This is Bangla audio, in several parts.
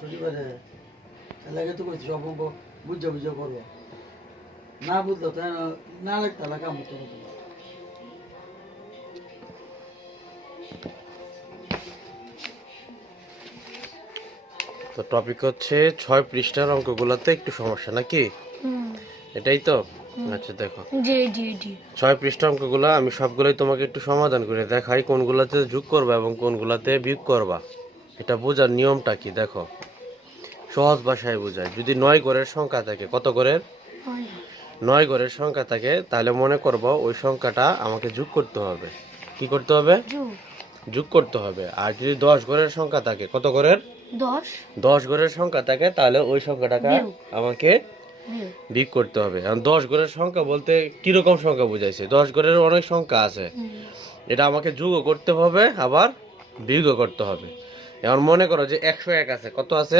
শনিবারে লাগে তো করছি সব বুঝে বুঝে করবো না বুঝলো তো না লাগতে কাম হতো না তো টপিক হচ্ছে 6 পৃষ্ঠার অঙ্কগুলোতে একটু সমস্যা নাকি এটাই তো আচ্ছা দেখো জি জি জি 6 পৃষ্ঠা অঙ্কগুলো আমি সবগুলোই তোমাকে একটু সমাধান করে দেখাই কোনগুলাতে যোগ করবা এবং কোনগুলাতে বিয়োগ করবা এটা বোঝার নিয়মটা কি দেখো সহজ ভাষায় বোঝায় যদি 9 ঘরের সংখ্যা থাকে কত ঘরের 9 ঘরের সংখ্যা থাকে তাহলে মনে করবো ওই সংখ্যাটা আমাকে যোগ করতে হবে কি করতে হবে যোগ করতে হবে আর যদি 10 ঘরের সংখ্যা থাকে কত ঘরের 10 ঘরের সংখ্যা থাকে তাহলে ওই সংখ্যাটাকে আমাকে বিয়োগ করতে হবে এখন 10 ঘরের সংখ্যা বলতে কিরকম সংখ্যা বোঝাইছে 10 ঘরের অনেক সংখ্যা আছে এটা আমাকে যোগও করতে হবে আবার বিয়োগও করতে হবে এখন মনে করো যে 101 আছে কত আছে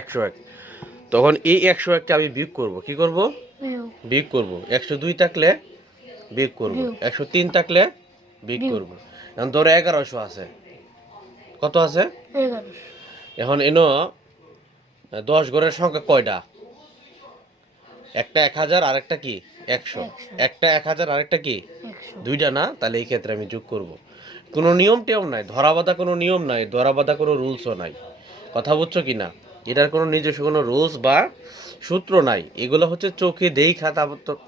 101 তখন এই 101 কে আমি বিয়োগ করব কি করব বিয়োগ করব 102 থাকলে বিয়োগ করব 103 থাকলে বিয়োগ করব এখন ধরো 1100 আছে কত আছে 1100 এখন এনো 10 ঘরের সংখ্যা কয়টা একটা 1000 আর একটা কি 100 একটা 1000 আর একটা কি দুইটা না তাহলে এই ক্ষেত্রে আমি যোগ করব কোনো নিয়ম টেও নাই ধরাবাঁধা কোনো নিয়ম নাই ধরাবাঁধা কোনো রুলসও নাই কথা বুঝছো কিনা এটার কোনো নিজস্ব কোনো রুলস বা সূত্র নাই এগুলো হচ্ছে চোখে দেখা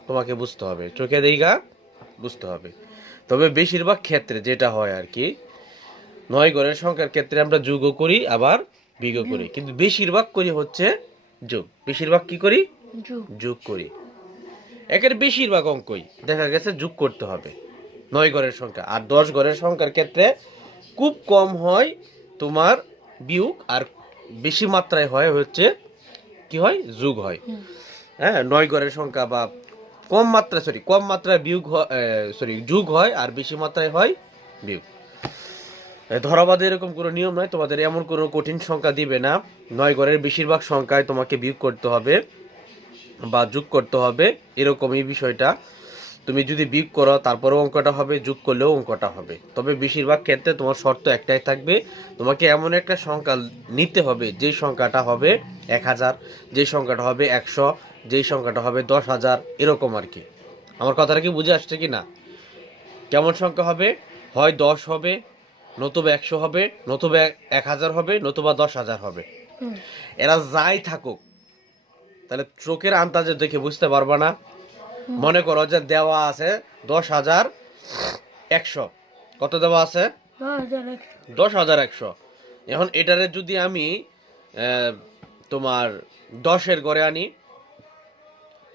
তোমাকে বুঝতে হবে চোখে দেখা বুঝতে হবে তবে বেশিরভাগ ক্ষেত্রে যেটা হয় আর কি 9 ঘরের সংখ্যার ক্ষেত্রে আমরা যোগও করি আবার বিয়োগও করি কিন্তু বেশিরভাগ করি হচ্ছে যোগ বেশিরভাগ কি করি যোগ করি একের বেশিরভাগ অঙ্কই দেখা গেছে যোগ করতে হবে 9 ঘরের সংখ্যা আর 10 ঘরের সংখ্যার ক্ষেত্রে খুব কম হয় তোমার বিয়োগ আর বেশি মাত্রায় হয় হচ্ছে কি হয় যোগ হয় হ্যাঁ 9 ঘরের সংখ্যা বা কম মাত্রায় বিয়োগ যোগ হয় আর বেশি মাত্রায় হয় বিয়োগ ধরাবাঁধে এরকম কোনো নিয়ম নয় তোমাদের এমন কোনো কঠিন সংখ্যা দিবে না 9 ঘরের বেশিরভাগ সংখ্যায় তোমাকে বিয়োগ করতে হবে বা যোগ করতে হবে এরকম এই বিষয়টা তুমি যদি বিয়োগ করো তারপরেও অঙ্কটা হবে যোগ করলেও অঙ্কটা হবে তবে বেশিরভাগ ক্ষেত্রে তোমার শর্ত একটাই থাকবে তোমাকে এমন একটা সংখ্যা নিতে হবে যেই সংখ্যাটা হবে 1000 যেই সংখ্যাটা হবে 100 যেই সংখ্যাটা হবে 10,000 এরকম আর কি আমার কথাটা কি বুঝে আসছে কি না কেমন সংখ্যা হবে হয় 10 হবে নতুবা 100 হবে নতুবা 1000 হবে নতুবা 10,000 হবে এরা যাই থাকুক তাহলে চোখের আন্দাজে দেখে বুঝতে পারবা না মনে করো যে দেওয়া আছে 10,100 কত দেওয়া আছে 10,100 এখন এটারে যদি আমি তোমার 10-এর ঘরে আনি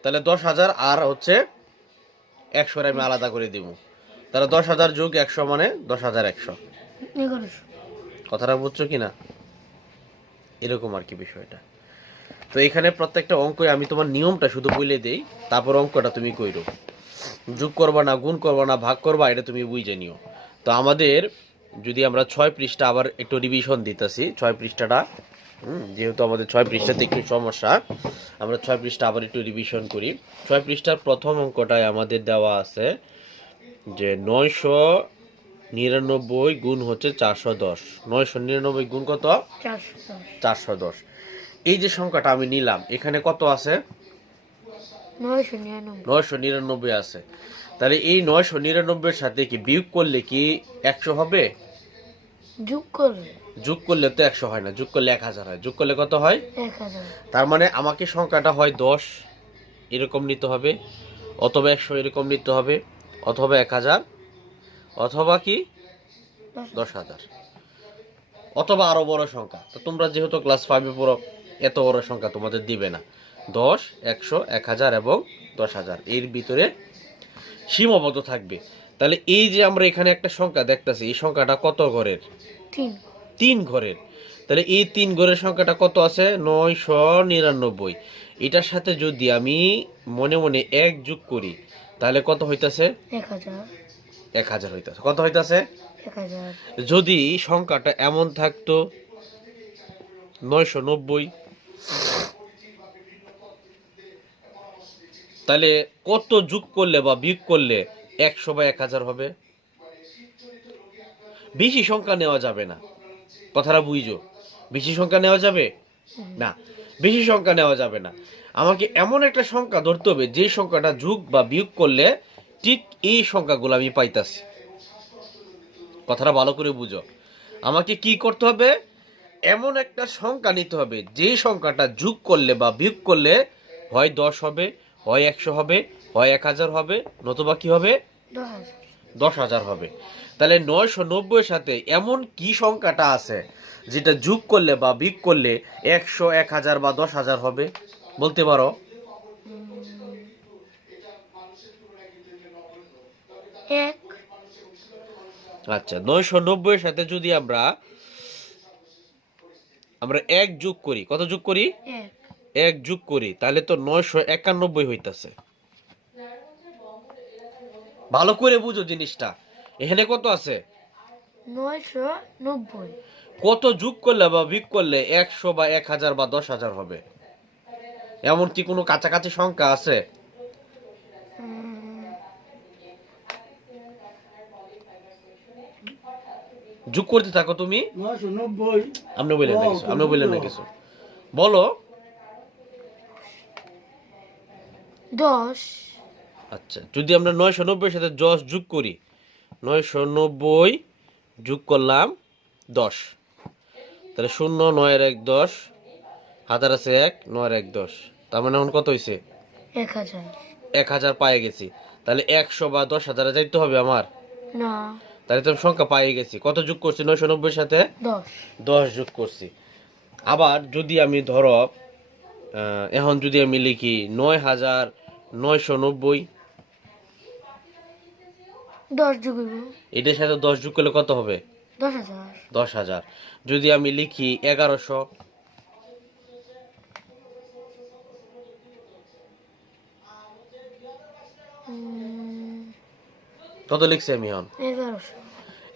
তাহলে 10,000 আর হচ্ছে 100 আমি আলাদা করে দিব তাহলে 10,000 যোগ 100 মানে 10,100 কথাটা বুঝছো কিনা এরকম আর কি বিষয়টা তো এখানে প্রত্যেকটা অঙ্কই আমি তোমার নিয়মটা শুধু বলে দেই তারপর অঙ্কটা তুমি কইরো যোগ করবা না গুণ করবা না ভাগ করবা এটা তুমি বুঝে নিও তো আমাদের যদি আমরা 6 পৃষ্ঠা আবার একটু রিভিশন দিতেছি 6 পৃষ্ঠাটা যেহেতু আমাদের 6 পৃষ্ঠাতে একটু সমস্যা আমরা 6 পৃষ্ঠা আবার একটু রিভিশন করি 6 পৃষ্ঠার প্রথম অঙ্কটায় আমাদের দেওয়া আছে যে 999 গুণ হচ্ছে 410 999 গুণ কত 410 এই যে সংখ্যাটা আমি নিলাম এখানে কত আছে 999 আছে তাহলে এই 999 এর সাথে কি বিয়োগ করলে কি 100 হবে যোগ করলে তো 100 হয় না যোগ করলে 1000 হয় যোগ করলে কত হয় 1000 তার মানে আমাকে সংখ্যাটা হয় 10 এরকম নিতে হবে অথবা 100 এরকম নিতে হবে অথবা 1000 অথবা কি 10,000 অথবা আরো বড় সংখ্যা তো তোমরা যেহেতু ক্লাস 5 এ পড়ো এত বড় সংখ্যা তোমাদের দিবে না 10 100 1000 এবং 10,000 এর ভিতরে সীমাবদ্ধ থাকবে তাহলে এই যে আমরা এখানে একটা সংখ্যা দেখতেছি এই সংখ্যাটা কত ঘরের 3 ঘরের তাহলে এই 3 ঘরের সংখ্যাটা কত আছে 999 এটার সাথে যদি আমি মনে মনে 1 যোগ করি তাহলে কত হইতাছে 1000 হইতাছে কত হইতাছে 1000 যদি সংখ্যাটা এমন থাকতো 990 তাহলে কত যোগ করলে বা বিয়োগ করলে 100 বা 1000 হবে বেশি সংখ্যা নেওয়া যাবে না কথাটা বুঝো বেশি সংখ্যা নেওয়া যাবে না, বেশি সংখ্যা নেওয়া যাবে না। আমাকে এমন একটা সংখ্যা ধরতে হবে যে সংখ্যাটা যোগ বা বিয়োগ করলে ঠিক এই সংখ্যাগুলো আমি পাইতাছি। কথাটা ভালো করে বুঝো। আমাকে কি করতে হবে, এমন একটা সংখ্যা নিতে হবে যে সংখ্যাটা যোগ করলে বা বিয়োগ করলে হয় 10 হবে, হয় 100 হবে, হয় 1000 হবে, নতুবা কি হবে 10,000 10,000 হবে। তাহলে 990 এর সাথে এমন কি সংখ্যাটা আছে যেটা যোগ করলে বা বিয়োগ করলে 100, 1000 বা 10,000 হবে, বলতে পারো? 1 আচ্ছা, 990 এর সাথে যদি আমরা এক যোগ করি, কত যোগ করি? 1 এক যোগ করি, তাহলে তো 991 হইতাছে। ভালো করে বুঝো জিনিসটা। এখানে কত আছে? 990 কত যোগ করলে বা বিয়োগ করলে 100 বা 1000 বা 10,000 হবে? এমন কি কোনো কাছাকাছি সংখ্যা আছে? যোগ করতে থাকো তুমি। 990 আপনি বললেন না কিছু, আপনি বললেন না কিছু, বলো। 10 আচ্ছা, যদি আমরা 990 এর সাথে 10 যোগ করি, 990 যোগ করলাম 10, তাহলে 0 9 এর 1 10, হাজার আছে 1, 9 এর 1 10, তার মানে এখন কত হয়েছে? 1000 1000 পায়ে গেছি। তাহলে 100 বা 10,000 যাইতে হবে আমার। না তাহলে তো আমি সংখ্যা পায়ে গেছি। কত যোগ করছি 990 এর সাথে? 10 10 যোগ করছি। আবার যদি আমি ধরো এখন যদি আমি লিখি 9,990, 10 যোগ হইব এটার সাথে 10 যোগ করলে কত হবে? 10,000 10,000। যদি আমি লিখি 1100, কত লিখছি আমি এখন? 1100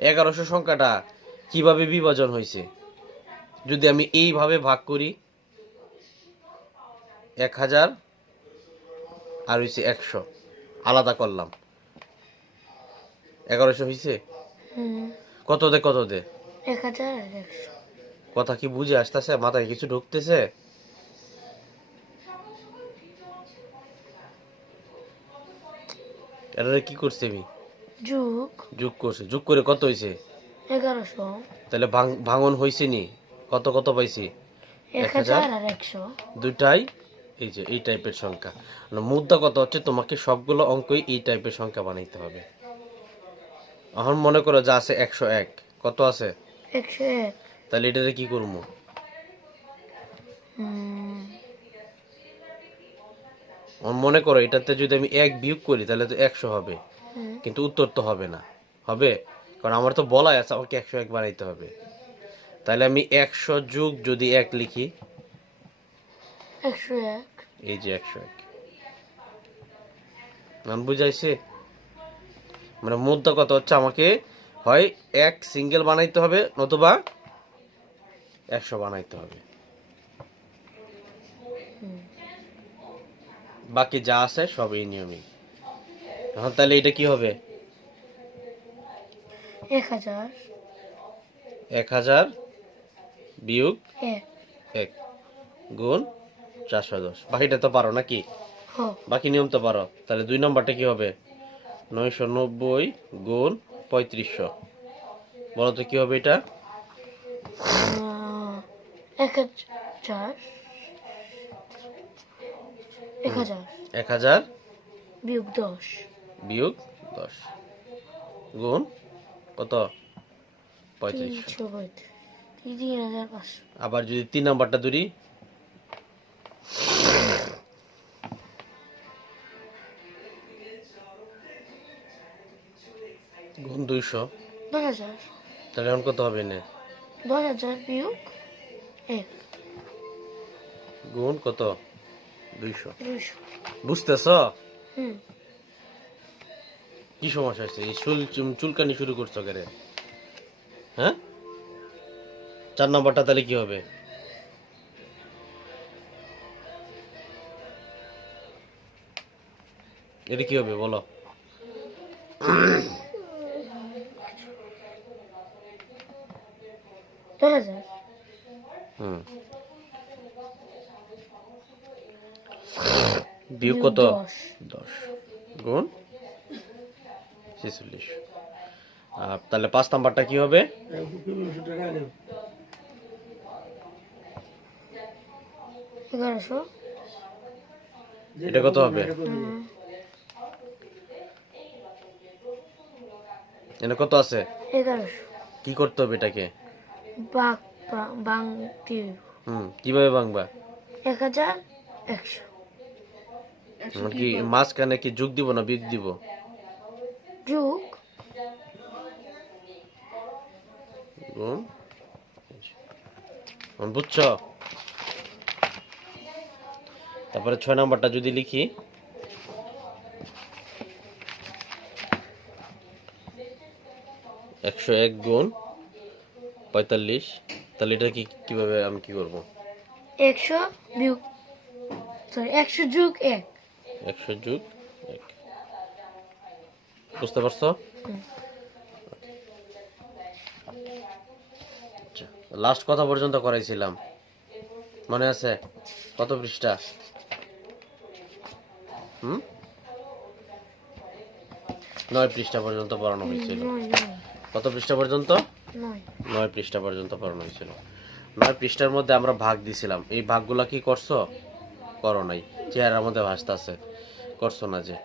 1100 সংখ্যাটা কিভাবে বিভাজন হয়েছে? যদি আমি এইভাবে ভাগ করি, 1000 আর হয়েছে 100, আলাদা করলাম, 1100 হয়েছে। কত দে কত দে? 1000 আর 100 কথা কি বুঝে আসতেছে? মাথায় কিছু ঢুকতেছে? এটা কি করছি আমি? যোগ যোগ করছি। যোগ করে কত হয়েছে? 1100 তাহলে ভাঙন হয়েছে নি? কত কত পাইছি? 1000 আর 100 দুটাই এই যে এই টাইপের সংখ্যা। মুদ্রা কত হচ্ছে, তোমাকে সবগুলো অঙ্কই এই টাইপের সংখ্যা বানাইতে হবে। এখন মনে করো যা আছে 101, কত আছে? 101 তাহলে এটাতে কি করবো? মনে করো এটাতে যদি আমি 1 বিয়োগ করি তাহলে তো 100 হবে, কিন্তু উত্তর তো হবে না। হবে? কারণ আমার তো বলাই আছে আমাকে 101 বানাইতে হবে। তাহলে আমি 100 যোগ যদি 1 লিখি, 101 এই যে 101, নাম বুঝাইছে? মানে মুদ্রা কত হচ্ছে, আমাকে হয় 1 সিঙ্গেল বানাইতে হবে নতুবা 100 বানাইতে হবে। বাকি যা আছে সব এই নিয়মই। এখন তাহলে এটা কি হবে? 1000 1000 বিয়োগ 1 1 গুণ 410। বাকিটা তো পারো নাকি? বাকি নিয়ম তো পারো। তাহলে 2 নম্বরটা কি হবে? 990 গুণ 3500। বলো তো কি হবে এটা? 1000 বিয়োগ 10 বিয়োগ 10 গুণ কত? 3500। 3500 আবার যদি 3 নাম্বারটা ধরি, গুণ 200, 10,000 তাহলে এখন কত হবে? না 10,000 বিয়োগ 1 গুণ কত? 200। 200 বুঝতেছ হুম কি সমস্যা হচ্ছে? এই চুলকানি শুরু করছো কেন? হ্যাঁ, 4 নম্বরটা তাহলে কি হবে? এটা কি হবে বলো? 10,000 হুম বিয়োগ কত? 10 10 গুণ 46। তাহলে 5 নাম্বারটা কি হবে? 1500 টাকা এলো। 1100 এটা কত হবে? এখানে কত আছে? 1100 কি করতে হবে এটাকে? বাংতি কিভাবে ভাঙবা? 1100 কি মাঝখানে কি যোগ দিব না বিয়োগ দিব? যোগ গুণ বুঝছো? তারপরে 6 নাম্বারটা যদি লিখি, 101 গুণ 45, তাহলে এটা কিভাবে আমি কি করব? 100 বিয়োগ 100 যোগ 1 100 যোগ 1। বুঝতে পারছো? আচ্ছা, লাস্ট কথা পর্যন্ত করাইছিলাম, মনে আছে? কত পৃষ্ঠা? 9 পৃষ্ঠা পর্যন্ত পড়ানো হয়েছিল। কত পৃষ্ঠা পর্যন্ত? 9 পৃষ্ঠা পর্যন্ত পড়ানো হয়েছিল। 9 পৃষ্ঠার মধ্যে আমরা ভাগ দিছিলাম। এই ভাগগুলা কি করছো? করো নাই, চেহারার মধ্যে ভাসতে আছে। করছো না যে?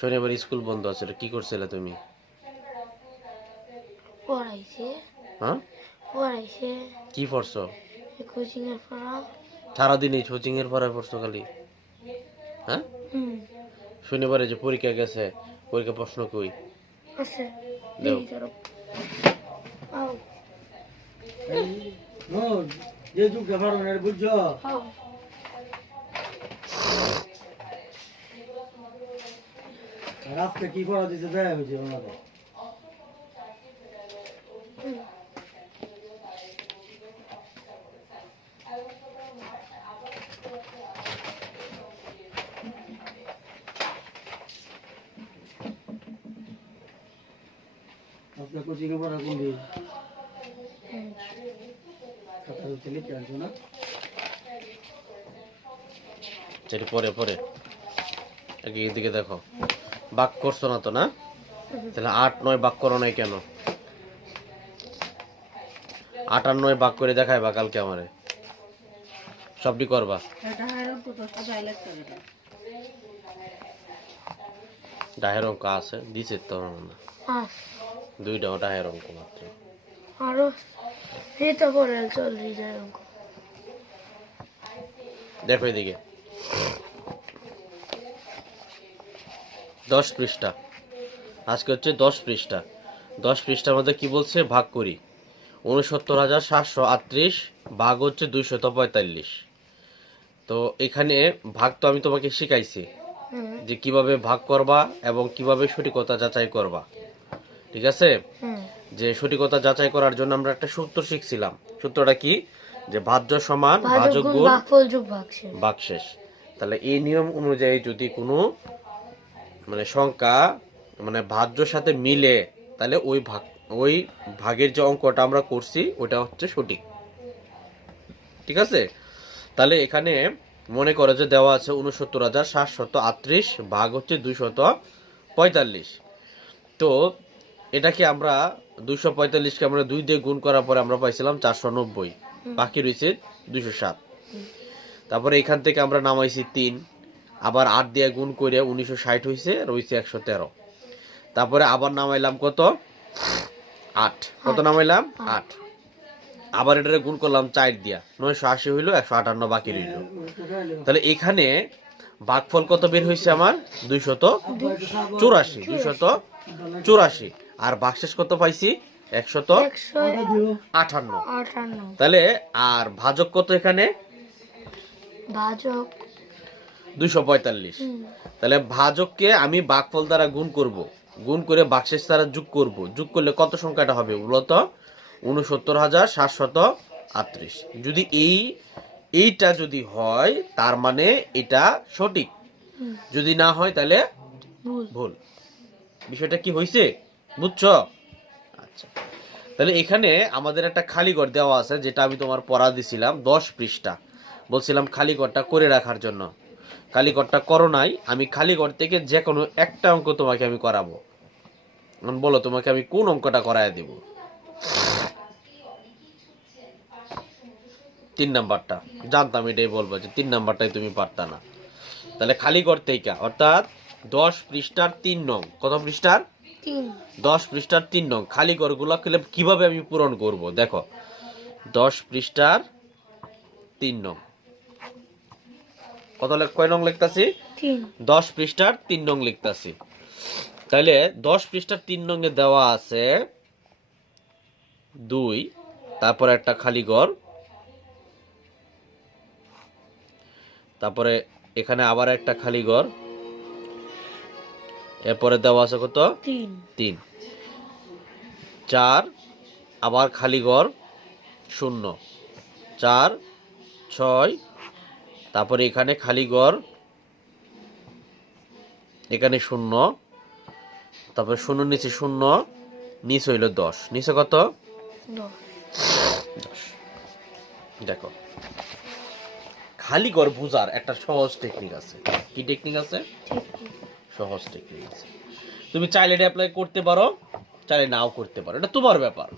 শনিবার স্কুল বন্ধ আছে, কি করছিলে তুমি? পড়াইছে হ্যাঁ, পড়াইছে কি পড়ছো? কোচিং এর পড়া। সারাদিন এই কোচিং এর পড়ায় পড়ছো খালি? হ্যাঁ, শনিবারে যে পরীক্ষা গেছে, পরীক্ষা প্রশ্ন কই আছে দাও। আও নো যে যুগ পারো না বুঝছো? আও রাস্তা কি করা দিতে দেয় হয়েছে ওনাকে। আজকে কোচিং এ পড়া কোন দিন? খাতার উঠে লিখে আসবো না? সেটা পরে পরে আগে এদিকে দেখো, বাক করছো না তো? না, তাহলে 8 9 বাক করো নাই কেন? 8 আর 9 বাক করে দেখাই বা কালকে আমারে সবটি করবা। ডাহের অঙ্ক আছে দিছে তো না, দুইটা ডাহের অঙ্ক মাত্র। আরো এটা পড়ে চলে যায় অঙ্ক। দেখো এদিকে 10 পৃষ্ঠা, আজকে হচ্ছে 10 পৃষ্ঠা। 10 পৃষ্ঠার মধ্যে কি বলছে? ভাগ করি। 69,738 ভাগ হচ্ছে 245। তো এখানে ভাগ তো আমি তোমাকে শিখাইছি যে কিভাবে ভাগ করবা এবং কিভাবে সঠিকতা যাচাই করবা, ঠিক আছে? যে সঠিকতা যাচাই করার জন্য আমরা একটা সূত্র শিখছিলাম। সূত্রটা কি? যে ভাজ্য সমান ভাজক গুণ ভাগফল যোগ ভাগশেষ। ভাগশেষ। তাহলে এই নিয়ম অনুযায়ী যদি কোনো সংখ্যা ভাজ্যর সাথে মিলে, তাহলে ওই ভাগের যে অঙ্কটা আমরা করছি ওটা হচ্ছে সঠিক, ঠিক আছে? তাহলে এখানে মনে করো যে দেওয়া আছে 69,738 ভাগ হচ্ছে 245। তো এটাকে আমরা 245কে আমরা 2 দিয়ে গুণ করার পরে আমরা পাইছিলাম 490, বাকি রয়েছে 207। তারপরে এখান থেকে আমরা নামাইছি 3, আবার 8 দিয়ে গুণ করে 1960 হয়েছে, রয়েছে 113। তারপরে আবার নামাইলাম কত? 8। কত নামাইলাম? 8। আবার এটারে গুণ করলাম 4 দিয়া, 980 হইলো, 158 বাকি রইল। তাহলে এখানে ভাগফল কত বের হয়েছে আমার? 284। 284। আর ভাগশেষ কত পাইছি? 158। তাহলে আর ভাজক কত এখানে? ভাজক 245। তাহলে ভাজককে আমি ভাগফল দ্বারা গুণ করব, গুণ করে ভাগশেষ দ্বারা যোগ করব। যোগ করলে কত সংখ্যাটা হবে বলতো? 69,738। যদি এইটা যদি হয় তার মানে এটা সঠিক, যদি না হয় তাহলে ভুল। বিষয়টা কি হয়েছে? বুঝছো? আচ্ছা, তাহলে এখানে আমাদের একটা খালি ঘর দেওয়া আছে, যেটা আমি তোমার পড়া দিছিলাম 10 পৃষ্ঠা, বলছিলাম খালি ঘরটা করে রাখার জন্য। খালি ঘরটা করো নাই, আমি খালি ঘর থেকে যে কোনো একটা অঙ্ক তোমাকে আমি করাবো। এখন বলো তোমাকে আমি কোন অঙ্কটা করায় দেব? 3 নাম্বারটা। জানতাম এটাই বলবো যে 3 নাম্বারটাই তুমি পারতা না। তাহলে খালি ঘর থেকে, অর্থাৎ 10 পৃষ্ঠার 3 নং। কত পৃষ্ঠার? 3 10 পৃষ্ঠার 3 নং খালি ঘরগুলো কিভাবে আমি পূরণ করব দেখো। 10 পৃষ্ঠার 3 নং, কয় নং লিখতাছি? 3 10 পৃষ্ঠার 3 নং লিখতাছি। তাহলে 10 পৃষ্ঠার 3 নং এ দেওয়া আছে 2, তারপরে একটা খালি ঘর, তারপরে এখানে আবার একটা খালি ঘর, এরপরে দেওয়া আছে কত? 3। 4, আবার খালি ঘর 0, 4, 6, তারপরে এখানে খালি ঘর, এখানে 0, তারপরে 0 নিচে 0, নিচে হইল 10, নিচে কত? 10 দেখো, খালি ঘর বোঝার একটা সহজ টেকনিক আছে। কি টেকনিক আছে? সহজ টেকনিক আছে। তুমি চাইলে এটা অ্যাপ্লাই করতে পারো, চাইলে নাও করতে পারো, এটা তোমার ব্যাপার।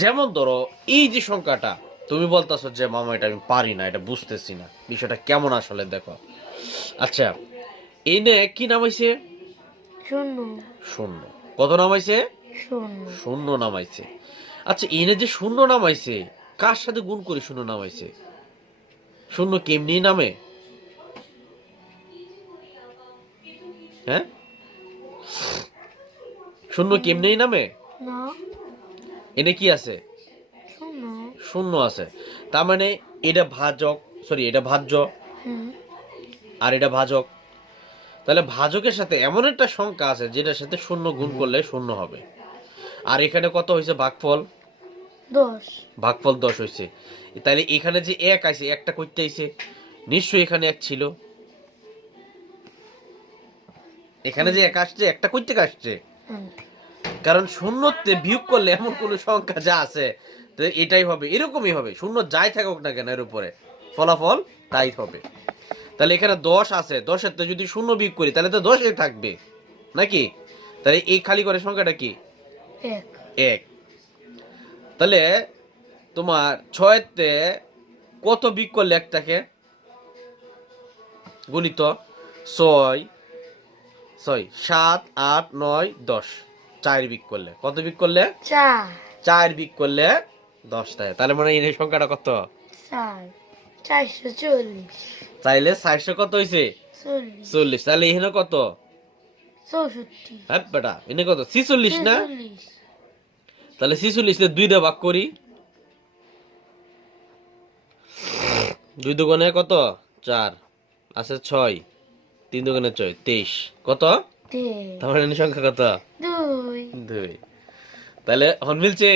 যেমন ধরো এই যে সংখ্যাটা, তুমি বলতেছো যে মামা এটা আমি পারি না, এটা বুঝতেছি না, বিষয়টা কেমন আসলে দেখো। আচ্ছা, এনে কি নামাইছে? 0 শূন্য। কত নামাইছে? 0 শূন্য নামাইছে। আচ্ছা, এনে যে শূন্য নামাইছে, কার সাথে গুণ করে শূন্য নামাইছে? শূন্য কেমনি নামে? হ্যাঁ, শূন্য কেমনি নামে? না এনে কি আছে? 0 শূন্য আছে। তার মানে এটা ভাজক, সরি এটা ভাজ্য, আর এটা ভাজক। তাহলে ভাজকের সাথে এমন একটা সংখ্যা আছে যেটার সাথে শূন্য গুণ করলে শূন্য হবে। আর এখানে কত হয়েছে? ভাগফল 10 ভাগফল 10 হয়েছে। তাহলে এখানে যে 1 আছে, একটা করতে আইছে, নিশ্চয়ই এখানে 1 ছিল। এখানে যে 1 আসছে, একটা করতে আসছে, কারণ শূন্যতে বিয়োগ করলে এমন কোন সংখ্যা যা আছে তো এটাই হবে, এরকমই হবে। শূন্য যাই থাকুক না কেন, এর উপরে ফলাফল তাই হবে। তাহলে এখানে 10 আছে, 10 এর যদি শূন্য বিয়োগ করি তাহলে তো 10 থাকবে নাকি? তাহলে এই খালি করে সংখ্যাটা কি? 1। তাহলে তোমার 6 তে কত বিয়োগ করলে একটাকে? গণিত 6, 7, 8, 9, 10, 4 বিয়োগ করলে কত? বিয়োগ করলে 4 বিয়োগ করলে 10 থাকে। তাহলে মানে এই সংখ্যাটা কত? 440 চাইলে 400 কত হইছে? 40। তাহলে এখানে কত? 64 হ্যাঁ বেটা, এখানে কত? 46 না? তাহলে 46 তে 2 দিয়ে ভাগ করি। 2 দুগুণে কত? 4 আছে 6, 3 দুগুণে 6, 23, কত? তাহলে এখানে সংখ্যা কত? 2। তাহলে হন মিলছে?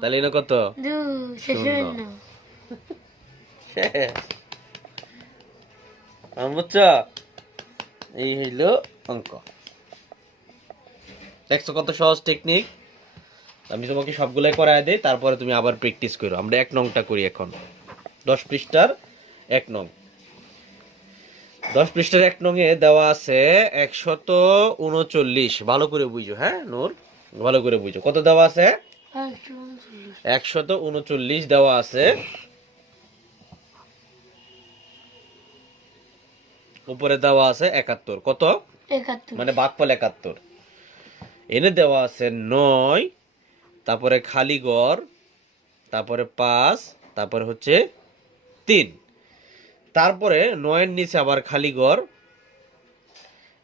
তাহলে এখানে কত? 2 শূন্য। বুঝছো? এই হইল অঙ্ক। দেখছো কত সহজ টেকনিক? আমি তোমাকে সবগুলাই করায় দেই, তারপরে তুমি আবার প্র্যাকটিস করো। আমরা 1 নংটা করি এখন। 10 পৃষ্ঠার 1 নং। 10 পৃষ্ঠার 1 নং এ দেওয়া আছে 139। ভালো করে বুঝো, হ্যাঁ নূর, ভালো করে বুঝো। কত দেওয়া আছে? 139 দেওয়া আছে। উপরে দেওয়া আছে 71। কত? 71 মানে ভাগফল 71। এনে দেওয়া আছে 9, তারপরে খালি ঘর, তারপরে 5, তারপরে হচ্ছে 3, তারপরে 9 এর নিচে আবার খালি ঘর,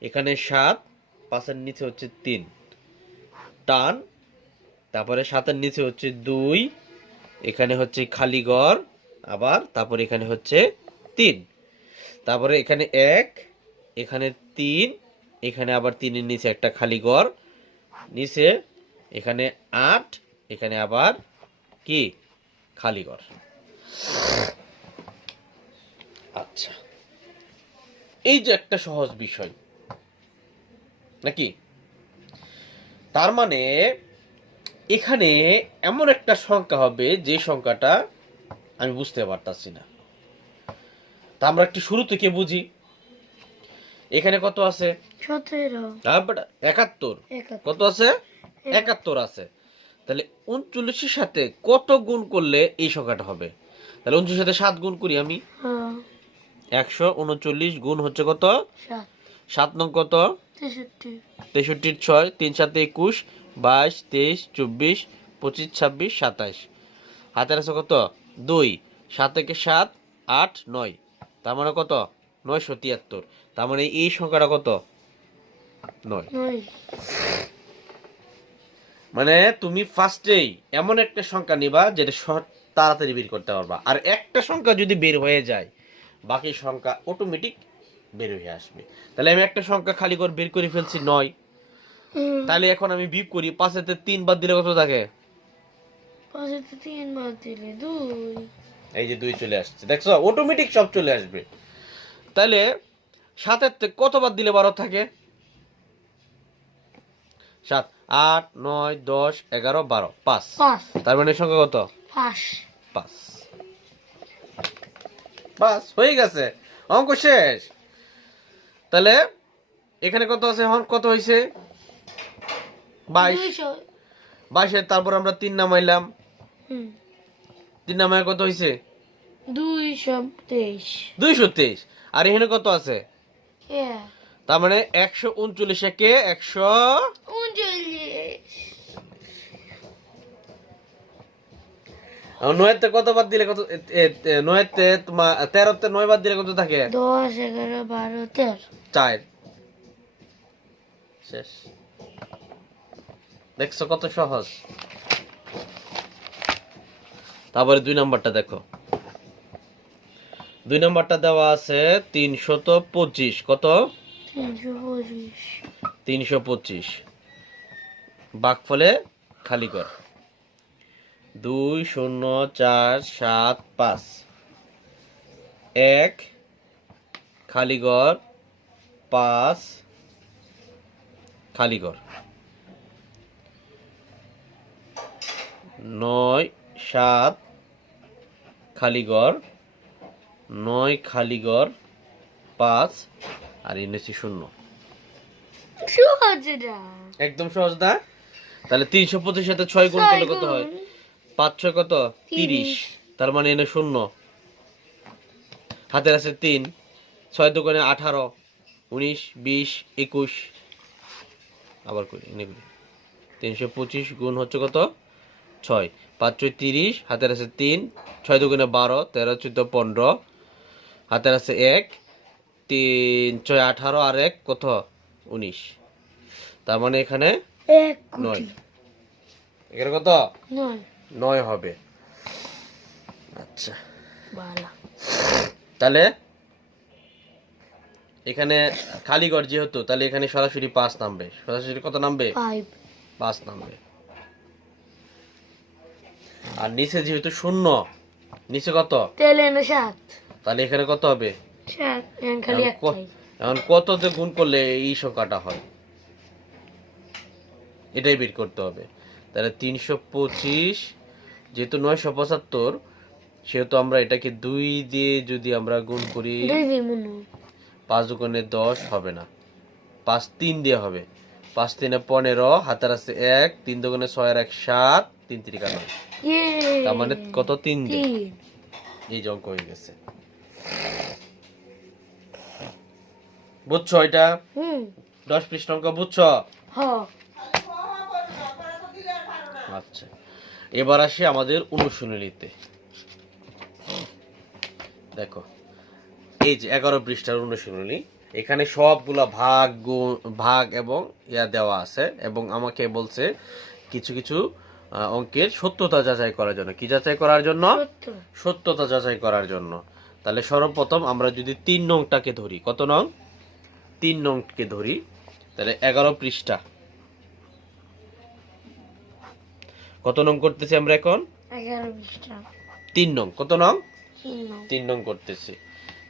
এখানে 7, 5 এর নিচে হচ্ছে 3 টান, তারপরে 7 এর নিচে হচ্ছে 2, এখানে হচ্ছে খালি ঘর আবার, তারপরে এখানে হচ্ছে 3, তারপরে এখানে 1, এখানে 3, এখানে আবার 3 এর নিচে একটা খালি ঘর, নিচে এখানে 8, এখানে আবার কি? খালি ঘর। আচ্ছা, এই যে একটা সহজ বিষয় নাকি? তার মানে এখানে এমন একটা সংখ্যা হবে যে সংখ্যাটা আমি বুঝতে পারতাছি না। তা আমরা একটু শুরু থেকে বুঝি। এখানে কত আছে? 17 71। 71 কত আছে? 71 আছে। তাহলে 39 এর সাথে কত গুণ করলে এই সংখ্যাটা হবে? তাহলে 39 সাথে 7 গুণ করি আমি। হ্যাঁ 139 গুণ হচ্ছে কত? 7 7 নং কত? 63 63 6 3 7 21 22 23 24 25 26 27 হাতের আছে কত? 2 7 থেকে 7 8 9 তার মানে কত? 973। তার মানে এই সংখ্যাটা কত? 9। 9 মানে তুমি ফার্স্টেই এমন একটা সংখ্যা নিবা যেটা তাড়াতাড়ি বের করতে পারবা, আর একটা সংখ্যা যদি বের হয়ে যায় বাকি সংখ্যা অটোমেটিক বের হয়ে আসবে। তাহলে আমি একটা সংখ্যা খালি করে বের করে ফেলছি 9। তাহলে এখন আমি বিয়োগ করি, 5 তে 3 বাদ দিলে কত থাকে? 5 তে 3 বাদ দিলে 2 এই যে 2 চলে আসছে, দেখছো অটোমেটিক সব চলে আসবে। তাহলে 7 থেকে কত বাদ দিলে 12 থাকে? 7 8 9 10 11 12 5। 5 তার মানে সংখ্যা কত? 5 5। বাস হয়ে গেছে, অঙ্ক শেষ। তাহলে এখানে কত আছে? এখন কত হয়েছে? 22। 22 তারপর আমরা 3 নামাইলাম, 3 নামায় কত হয়েছে? 223 223। আর এখানে কত আছে? তার মানে 139 একে 100 9 তে কত বাদ দিলে কত? 9 তে তোমার 13 তে 9 বাদ দিলে কত থাকে? 10 11 12 13 4। শেষ। দেখছো কত সহজ। তারপরে 2 নাম্বারটা দেখো। 2 নাম্বারটা দেওয়া আছে 325। কত? 325 325 ভাগফলে খালি কর। 2 0 4 7 5 1 খালি ঘর 5 খালি ঘর 9 7 খালি ঘর 9 খালি ঘর 5 আর এনেছি 0। সহজ না একদম সহজ না? তাহলে 325 সাথে 6 গুণ করলে কত হয়? 5 6 কত? 30। তার মানে এনে 0, হাতের আছে 3, 6 দোকানে 18 19 20 21। আবার করি এনে করি। 325 গুণ হচ্ছে কত? 6 5 6 30, হাতের আছে 3, 6 দোকানে 12 13 14 15, হাতের আছে 1 3 6 18 আর 1 কত? 19। তার মানে এখানে 1 9। এখানে কত? 9 9 হবে। আচ্ছা বালা তাহলে এখানে খালি ঘর যেহেতু, তাহলে এখানে সরাসরি 5 নামবে। সরাসরি কত নামবে? 5 5 নামবে। আর নিচে যেহেতু 0, নিচে কত? তেলে না 7 তাহলে এখানে কত হবে? 7 এখন খালি একটাই এখন কততে গুণ করলে এই সংখ্যাটা হয় এটাই বের করতে হবে। তাহলে 325 যেহেতু 975, সেহেতু আমরা এটাকে 2 দিয়ে যদি আমরা গুণ করি 2 দিন মনে 5 দুগুণে 10 হবে না, 5 3 দিয়ে হবে। 5 3 15, হাতের আছে 1, 3 দুগুণে 6 আর 1 7, 3 3 9। তার মানে কত? 3 দিয়ে এই যে অঙ্ক হয়ে গেছে। বুঝছো এটা? 10 পৃষ্ঠা অঙ্ক বুঝছো? হ্যাঁ আচ্ছা এবার আসি আমাদের অনুশীলনীতে। দেখো এই যে 11 পৃষ্ঠার অনুশীলনী, এখানে সবগুলা ভাগ এবং ইয়া দেওয়া আছে, এবং আমাকে বলছে কিছু কিছু অঙ্কের সত্যতা যাচাই করার জন্য। কি যাচাই করার জন্য? সত্যতা যাচাই করার জন্য। তাহলে সর্বপ্রথম আমরা যদি 3 নংটাকে ধরি, কত নং? 3 নংকে ধরি, তাহলে 11 পৃষ্ঠা। কত নং করতেছি আমরা এখন? 11 পৃষ্ঠা 3 নং। কত নং? 3 নং করতেছি।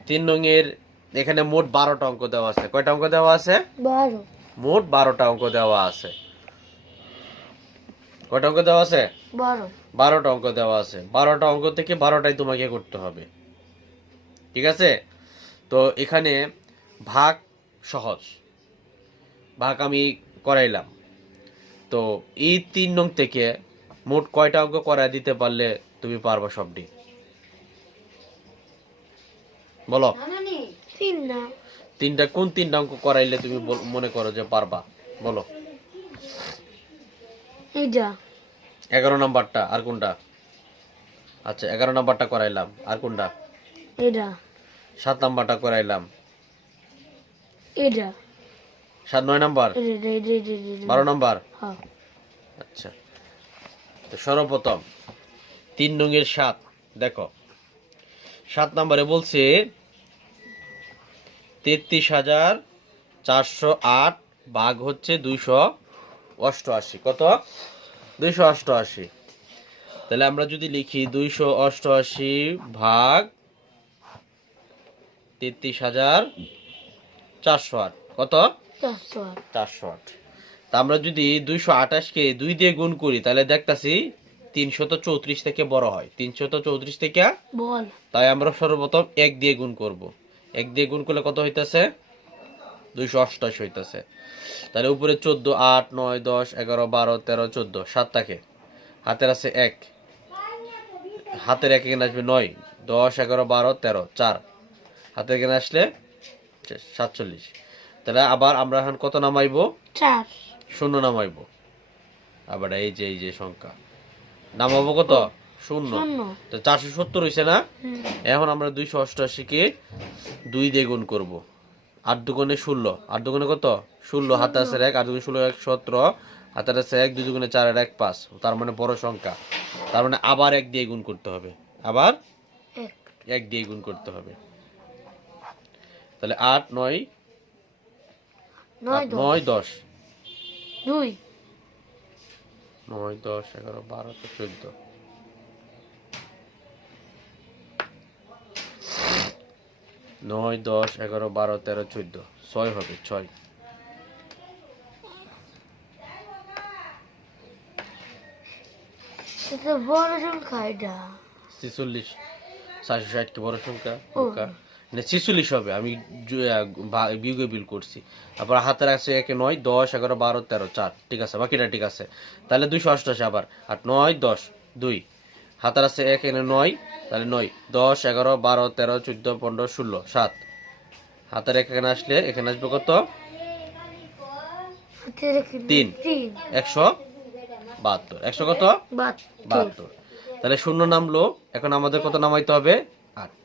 3 নং এর এখানে মোট 12টা অঙ্ক দেওয়া আছে। কয়টা অঙ্ক দেওয়া আছে? 12 মোট 12টা অঙ্ক দেওয়া আছে। কয়টা অঙ্ক দেওয়া আছে? 12। 12টা অঙ্ক দেওয়া আছে। 12টা অঙ্ক থেকে 12টাই তোমাকে করতে হবে, ঠিক আছে? তো এখানে ভাগ সহজ, ভাগ আমি করাইলাম। তো এই 3 নং থেকে মোট কয়টা অঙ্ক করায় দিতে পারলে তুমি পারবা সবটি? বলো। 3 না। কোন 3টা অঙ্ক করাইলে তুমি মনে করো যে পারবা? বলো। এইটা 11 নাম্বারটা, আর কোনটা? আচ্ছা 11 নাম্বারটা করাইলাম, আর কোনটা? এইটা 7 নাম্বারটা করাইলাম, এইটা 9 নাম্বার, 12 নাম্বার। হ্যাঁ। আচ্ছা, তো সর্বপ্রথম 3 নং-এর 7 দেখো। 7 নম্বরে বলছে 33,408 ভাগ হচ্ছে 288। কত? 288। তাহলে আমরা যদি লিখি 288 ভাগ 33,408 কত? 408। 408। তা আমরা যদি 228-কে 2 দিয়ে গুণ করি তাহলে দেখতাছি 334 থেকে বড় হয়। 334 থেকে বল। তাই আমরা সর্বপ্রথম 1 দিয়ে গুণ করব। 1 দিয়ে গুণ করলে কত হইতাছে? 288 হইতাছে। তাহলে উপরে 14, 8, 9, 10, 11, 12, 13, 14, 7 থাকে। হাতের আছে 1, হাতের 1 এখানে আসবে 9, 10, 11, 12, 13, 4, হাতের এখানে আসলে 47। তাহলে আবার আমরা এখন কত নামাইবো? 4। শূন্য নামাইবো। আবার এই যে সংখ্যা নামাবো কত? শূন্য। তো 470 হইছে না? এখন আমরা 288-কে 2 দিয়ে গুণ করব। 8 দুগুণে 16, 8 দুগুণে কত? 16, হাতে আছে 1, 8 দুগুণে 16, 1, 17, হাতে আছে 1, 2 দুগুণে 4, 1, 5, তার মানে বড় সংখ্যা। তার মানে আবার 1 দিয়ে গুণ করতে হবে, আবার 1 দিয়ে গুণ করতে হবে। তাহলে 8, 9, 10, 2, 9, 10, 11, 12, 14, 9, 10, 11, 12, 13, 14, 6 হবে, 6। এটা বড় সংখ্যা এটা। 46, 460 কি বড় সংখ্যা? বোকা। না 46 হবে, আমি বিয়োগে বিল করছি। তারপর হাতের আছে 1, 9, 10, 11, 12, 13, 4, ঠিক আছে, বাকিটা ঠিক আছে। তাহলে 288 আবার 8, 9, 10, 2, হাতের আছে 1, 9, তাহলে 9, 10, 11, 12, 13, 14, 15, 16, 7, হাতের 1 এখানে আসলে এখানে আসবে কত? 3, 172, 100 কত? 72। তাহলে শূন্য নামলো, এখন আমাদের কত নামাইতে হবে? 8।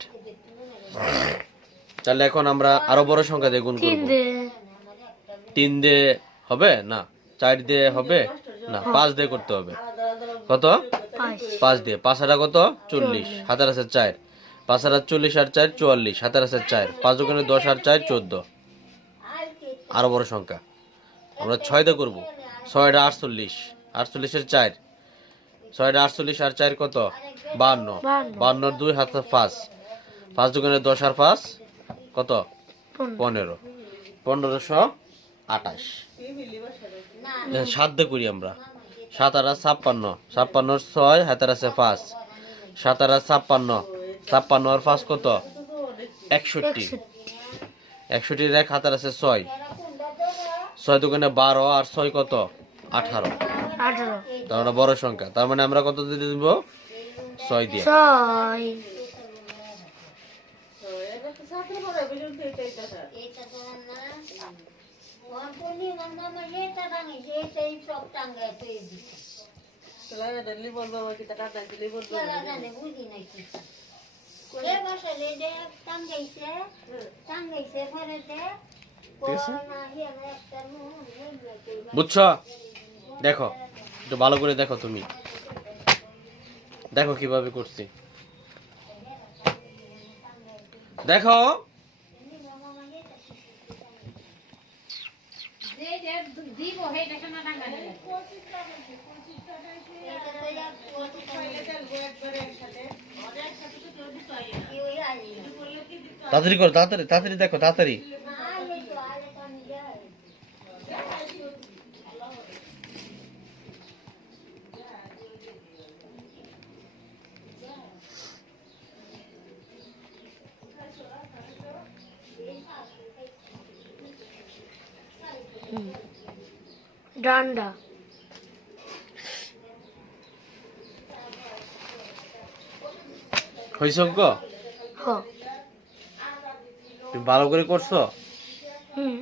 তাহলে এখন আমরা আরো বড় সংখ্যা দিয়ে গুণ করব। 3 দিয়ে হবে না, 4 দিয়ে হবে না, 5 দিয়ে করতে হবে। কত? 5 দিয়ে। 5 হাজার কত? 40, হাতের আছে 4, 5 হাজার 40 আর 4, 44, হাতের আছে 4, 5 দুগুণে 10 আর 4, 14। আরো বড় সংখ্যা আমরা 6 দিয়ে করব। 6 এটা 48, 48 এর 4, 6 এটা 48 আর 4 কত? 52, 52 2, হাতে 5, 5 দুগুণে 10 আর 5 কত? 15, 1528। 7 দিয়ে করি আমরা। 7 আর 56, 56 6, হাতের আছে 5, 7 আর 56, 56 আর 5 কত? 61, 61 1, হাতের আছে 6, 6 দুগুণে 12 আর 6 কত? 18। তার মানে বড় সংখ্যা, তার মানে আমরা কত দিয়ে দিব? 6 দিয়ে। বুঝছো? দেখো একটু ভালো করে দেখো, তুমি দেখো কিভাবে করছি, দেখো। তাড়াতাড়ি করো, তাড়াতাড়ি তাড়াতাড়ি দেখো, তাড়াতাড়ি। ডান্ডা। হয়েছে অঙ্ক? হ। তুমি ভালো করে করছো? হুম।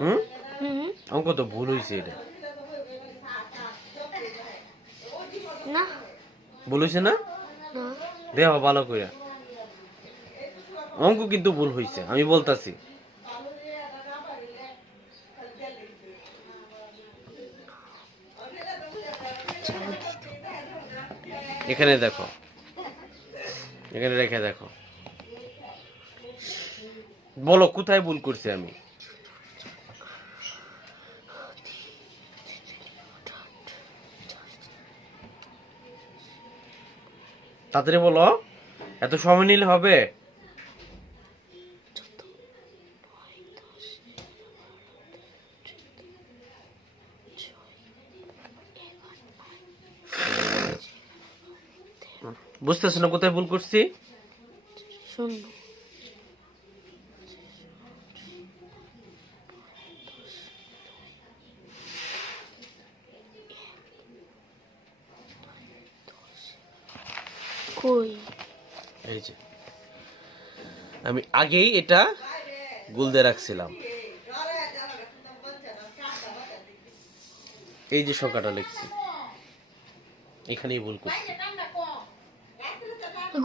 হুম? হুম। অঙ্ক তো ভুল হয়েছে এটা। না। ভুল হয়েছে না? না। দেখো ভালো করে। অঙ্ক কিন্তু ভুল হয়েছে, আমি বলতাছি। এখানে দেখো, এখানে রেখে দেখো, বলো কোথায় ভুল করছি আমি? তাড়াতাড়ি বলো, এত সময় নিলে হবে? বুঝতেছো না কোথায় ভুল করছি? শূন্য। কই? এই যে আমি আগেই এটা গুল দিয়ে রাখছিলাম, এই যে সংখ্যাটা লিখছি এখানেই ভুল করছি,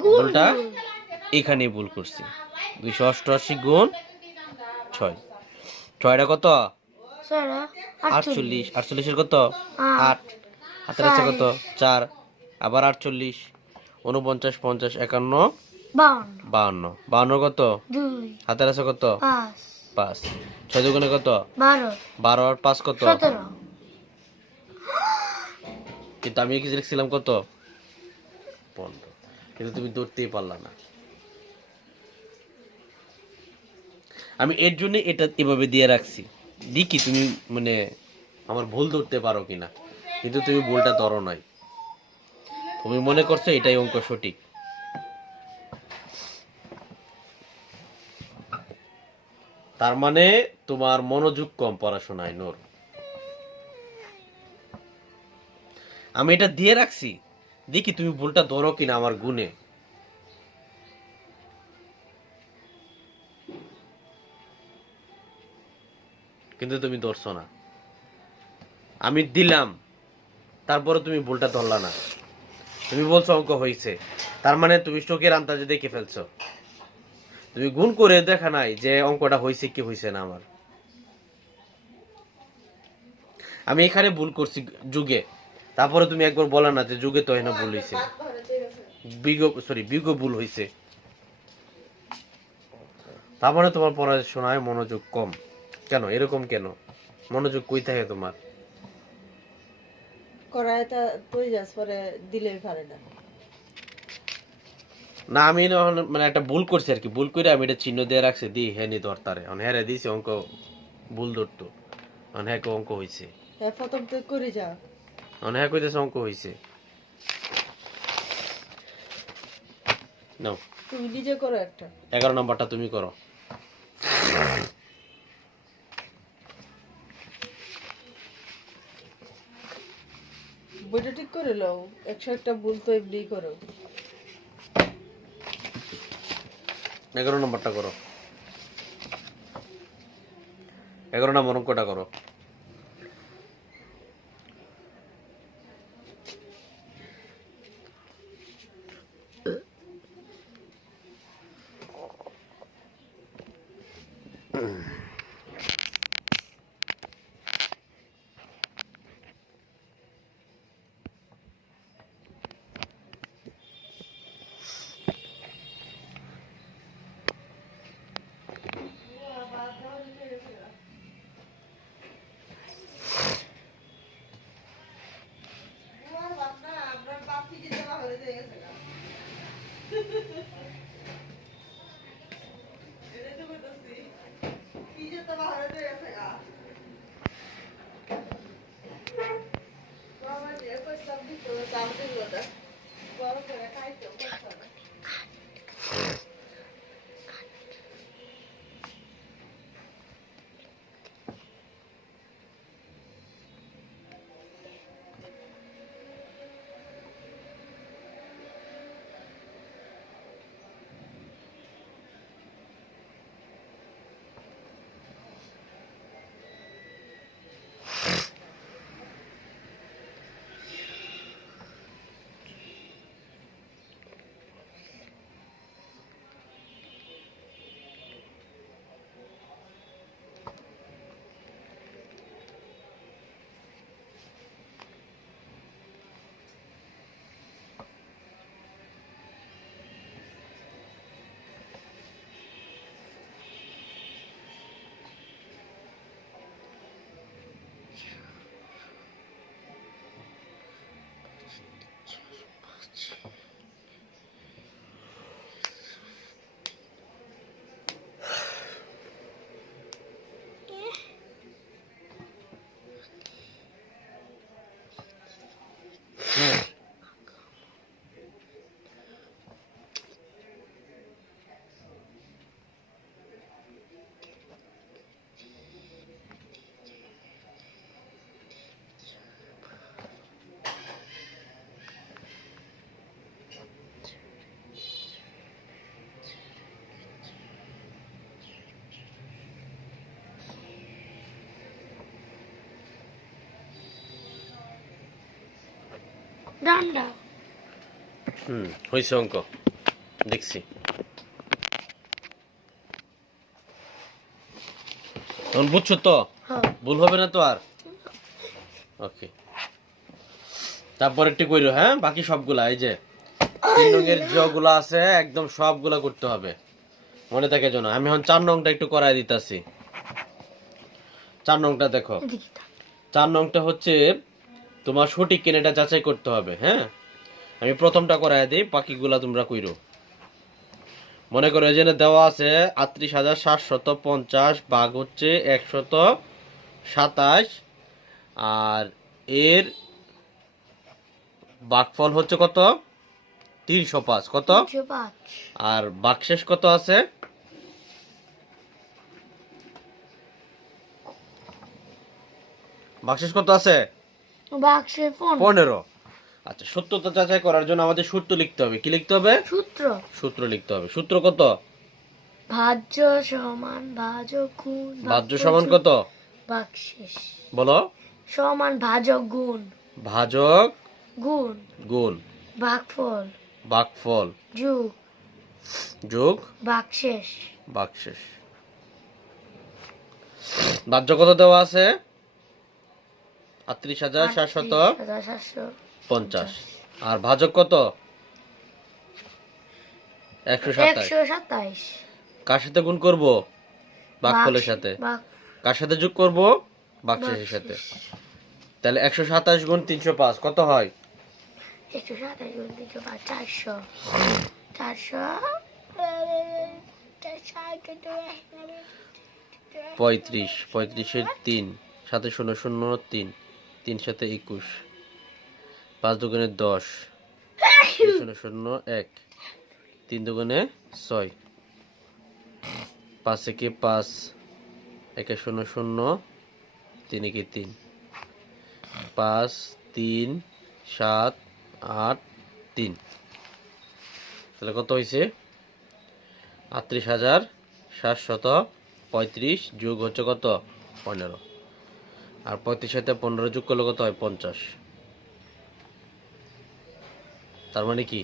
ভুলটা এখানেই ভুল করছি। 288 গুণ 6, 6টা কত? 48, 48 কত? 8, হাতের আছে কত? 4, আবার 48, 49, 50, 51, 52, 52 কত? 2, হাতের আছে কত? 5, 5, 6 দুগুণে কত? 12, 12 আর 5 কত? 17। কিন্তু আমি কি লিখছিলাম কত? 15, কিন্তু তুমি ধরতেই পারলা না। আমি এর জন্য এটা এভাবে দিয়ে রাখছি, দেখি তুমি মানে আমার ভুল ধরতে পারো কিনা, কিন্তু তুমি ভুলটা ধরো নাই, তুমি মনে করছো এটাই অঙ্ক সঠিক। তার মানে তোমার মনোযোগ কম পড়াশোনায় নূর। আমি এটা দিয়ে রাখছি, দেখি তুমি ভুলটা ধরো কিনা আমার গুণে। কিন্তু তুমি ধরছো না, আমি দিলাম, তারপরে তুমি ভুলটা ধরলা না। তুমি বলছো অঙ্ক হয়েছে, তার মানে তুমি চোখের আন্দাজে দেখে ফেলছো, তুমি গুণ করে দেখা নাই যে অঙ্কটা হয়েছে কি হয়েছে না আমার। আমি এখানে ভুল করছি যুগে, তারপরে তুমি একবার বলা না যে যুগে তো এখানে ভুল হয়েছে, বিগ ভুল হয়েছে। তারপরে তোমার পড়াশোনায় মনোযোগ কম কেন? এরকম কেন? মনোযোগ কই থাকে তোমার? করায় তা তুই যাস পরে দিলেই পারে না। না আমি না মানে একটা ভুল করছি আর কি, ভুল করে আমি এটা চিহ্ন দিয়ে রাখছি, দি হ্যাঁ নি ধরতারে, হ্যাঁ রে দিছি অঙ্ক ভুল ধরতো, হ্যাঁ অঙ্ক হয়েছে, হ্যাঁ প্রথম তুই করে যা, হ্যাঁ কইতেছে অঙ্ক হয়েছে। নাও তুমি নিজে করো একটা। 11 নম্বরটা তুমি করো। বইটা ঠিক করে লও, 101টা ভুল তো এমনি করো। 11 নম্বরটা করো, 11 নম্বর অঙ্কটা করো। ডান্ডা। হয়েছে অঙ্ক, দেখছি। তখন বুঝছো তো, হ্যাঁ। ভুল হবে না তো আর? ওকে, তারপর একটু কইরো, হ্যাঁ? বাকি সবগুলা এই যে 3 নংয়ের যেগুলো আছে একদম সবগুলা করতে হবে, মনে থাকে যেন। আমি এখন 4 নংটা একটু করাই দিতাছি। 4 নংটা দেখো। এদিকে তাক। 4 নংটা হচ্ছে তোমার সঠিক কিনা এটা যাচাই করতে হবে, হ্যাঁ? আমি প্রথমটা করাই দিই, বাকিগুলা তোমরা কইরো। মনে করো এখানে দেওয়া আছে ৩৮,৭৫০ ভাগ হচ্ছে ১২৭, আর এর ভাগফল হচ্ছে কত? ৩০৫। কত? 305। আর ভাগশেষ কত আছে? ভাগশেষ কত আছে? বাক্সে 15। 15। আচ্ছা, সত্যতা যাচাই করার জন্য আমাদের সূত্র লিখতে হবে। কি লিখতে হবে? সূত্র। সূত্র লিখতে হবে। সূত্র কত? ভাজ্য সমান ভাজক গুণ ভাজ্য সমান কত? বাক্সেস বলো। সমান ভাজক গুণ ভাজক গুণ গুণ ভাগফল ভাগফল যোগ যোগ বাক্সেস। ভাগশেষ। ভাজ্য কত দেওয়া আছে? ৩৮,৭৫০। আর ভাজক কত? ১২৭। 127। কার সাথে গুণ করব? ভাগফলের সাথে। কার সাথে যোগ করব? ভাগশেষের সাথে। তাহলে ১২৭ গুণ ৩০৫ কত হয়? 127 গুণ 305 400। 400 ৩৫। ৩৫-এর ৩, সাথে ০ ০ ৩, ৩ সাথে ২১, ৫ দুগুণে ১০, ০ ০ ১, ৩ দুগুণে ৬, ৫ একে ৫, ১ ০ ০, ৩ একে ৩, ৫ ৩ ৭ ৮ ৩। তাহলে কত হয়েছে? ৩৮,৭৩৫ যোগ হচ্ছে কত? 15। আর ৩৫ সাথে 15 যোগ করলে কত হয়? 50। তার মানে কি?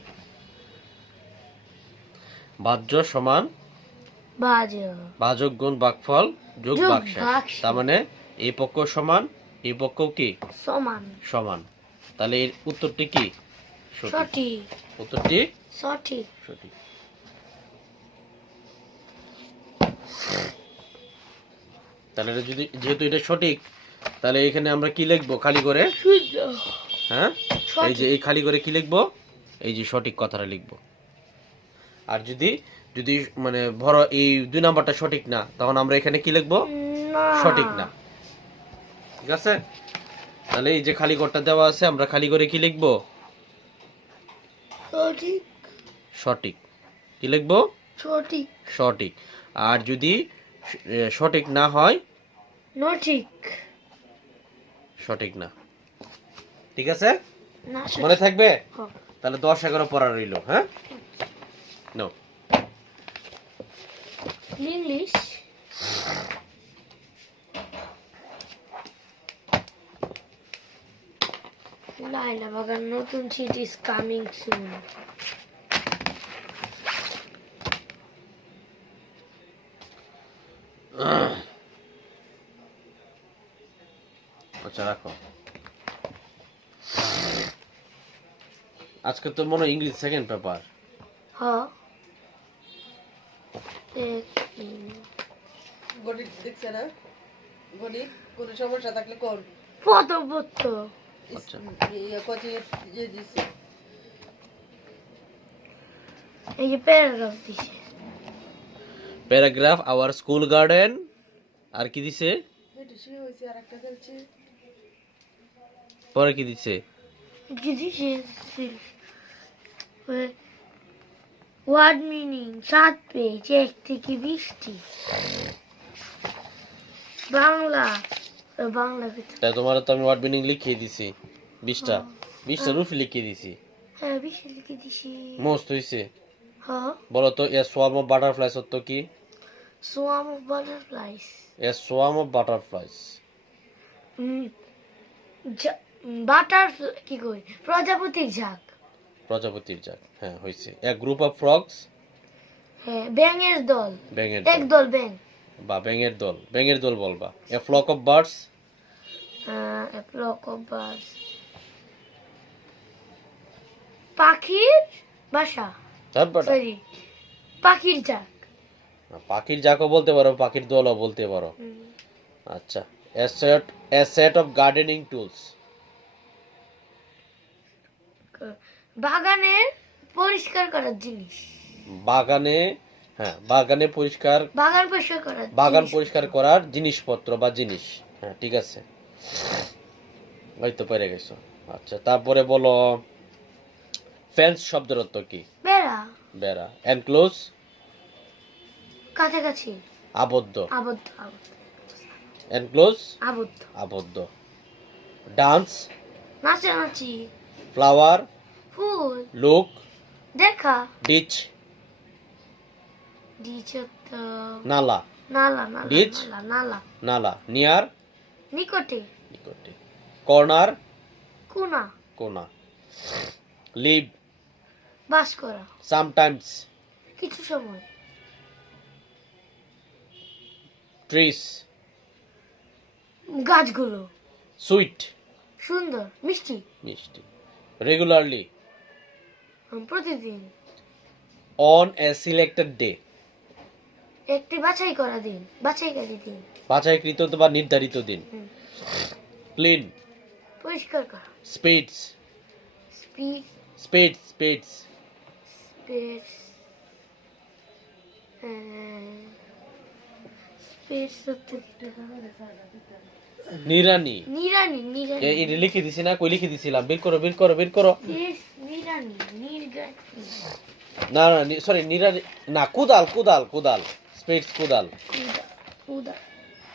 ভাজ্য সমান ভাজক গুণ ভাগফল যোগ যোগ ভাগশেষ। ভাগশেষ। তার মানে এই পক্ষ সমান এই পক্ষ কি সমান। সমান। তাহলে এর উত্তরটি কি? সঠিক। উত্তরটি সঠিক। সঠিক। তাহলে এটা যদি, যেহেতু এটা সঠিক, তাহলে এখানে আমরা কি লিখবো খালি করে? হ্যাঁ, এই যে এই খালি করে কি লিখবো? এই যে সঠিক কথাটা লিখবো। আর যদি যদি মানে ধরো এই 2 নাম্বারটা সঠিক না, তখন আমরা এখানে কি লিখবো? সঠিক না। ঠিক আছে? তাহলে এই যে খালি ঘরটা দেওয়া আছে, আমরা খালি করে কি লিখবো? সঠিক। সঠিক। কি লিখবো? সঠিক। সঠিক। আর যদি সঠিক না হয়? নঠিক। সঠিক না। ঠিক আছে? না মনে থাকবে? হ্যাঁ। তাহলে 10 11 পড়া রইল, হ্যাঁ? নো। ইংলিশ। লাইলা বাগান নতুন শীট ইজ কামিং সুন। আচ্ছা রাখো। আজকে তো মনে হয় ইংলিশ সেকেন্ড পেপার। হ্যাঁ। গণিত দেখছে না? গণিত কোনো সমস্যা থাকলে কোন পদবত্ত। আচ্ছা। কোচিং এ দিচ্ছে। এই যে প্যারাগ্রাফ দিছে। Paragraph our school garden. আর কি দিছে? এটা সে হইছে আর একটা খেলছে। পরে কি দিছে? কি দিছে? ওয়ার্ড মিনিং 7 পেজ 1 থেকে 20টি। বাংলা বাংলা তাই তোমার তো আমি ওয়ার্ড মিনিং লিখিয়ে দিছি 20টা। 20টা রুফ লিখিয়ে দিছি। হ্যাঁ 20 লিখে দিছি। মস্ত হইছে। হ্যাঁ। বলো তো এ সোয়ার্ম অফ বাটারফ্লাইস অর্থ কি? Swarm of butterflies. A swarm of butterflies. Butter কি কই প্রজাপতির ঝাঁক। প্রজাপতির জাত, হ্যাঁ হয়েছে। এ গ্রুপ অফ ফ্রগস, হ্যাঁ ব্যাঙের দল, ব্যাঙের এক দল দল ব্যাঙ। বা ব্যাঙের দল বলবা। A flock of birds, A flock of birds. পাখির বাসা, তারপর সরি পাখির ঝাঁক। পাখির জাকও বলতে পারো, পাখির দলও বলতে পারো। আচ্ছা, এ সেট অফ গার্ডেনিং টুলস, বাগানের পরিষ্কার করার জিনিস, বাগানে, হ্যাঁ বাগানে পরিষ্কার, বাগান পরিষ্কার করার বাগান জিনিস। পরিষ্কার করার জিনিসপত্র বা জিনিস, হ্যাঁ ঠিক আছে, ওই তো পেরে গেছো। আচ্ছা, তারপরে বলো ফেন্স শব্দের অর্থ কি? বেড়া, বেড়া। এনক্লোজ, কাছাকাছি, আবদ্ধ। আবদ্ধ, আবদ্ধ, এনক্লোজ, আবদ্ধ। আবদ্ধ। ডান্স, নাচানাচি, ফ্লাওয়ার, ফুল, লুক, দেখা, ডিচ, দ্বিচত্ব, নালা, নালা, নালা, ডিচ, নালা, নালা, নালা। নিয়ার, নিকটে, নিকটে। কর্নার, কোনা, কোনা। লিভ, বাস করা, সামটাইমস। কিছু সময়, ট্রিস, গাছগুলো, সুইট, সুন্দর, মিষ্টি, মিষ্টি। রেগুলারলি, প্রতিদিন, অন এ সিলেক্টেড ডে, একটি বাছাই করা দিন, বাছাইকারী দিন, বাছাইকৃত বা নির্ধারিত দিন। হুম। ক্লিন, পরিষ্কার করা, spades, speed, spades, spades. Space, space, নিরানি, নিরানি, নিরানি, এটা লিখে দিছি না, কই লিখে দিছিলাম? বের করো, বের করো, বের করো। স্পেস, নিরানি, নির্গানি, না না, সরি, নিরানি না, কুদাল, কুদাল, কুদাল। স্পেডস, কুদাল। উদা, উদা,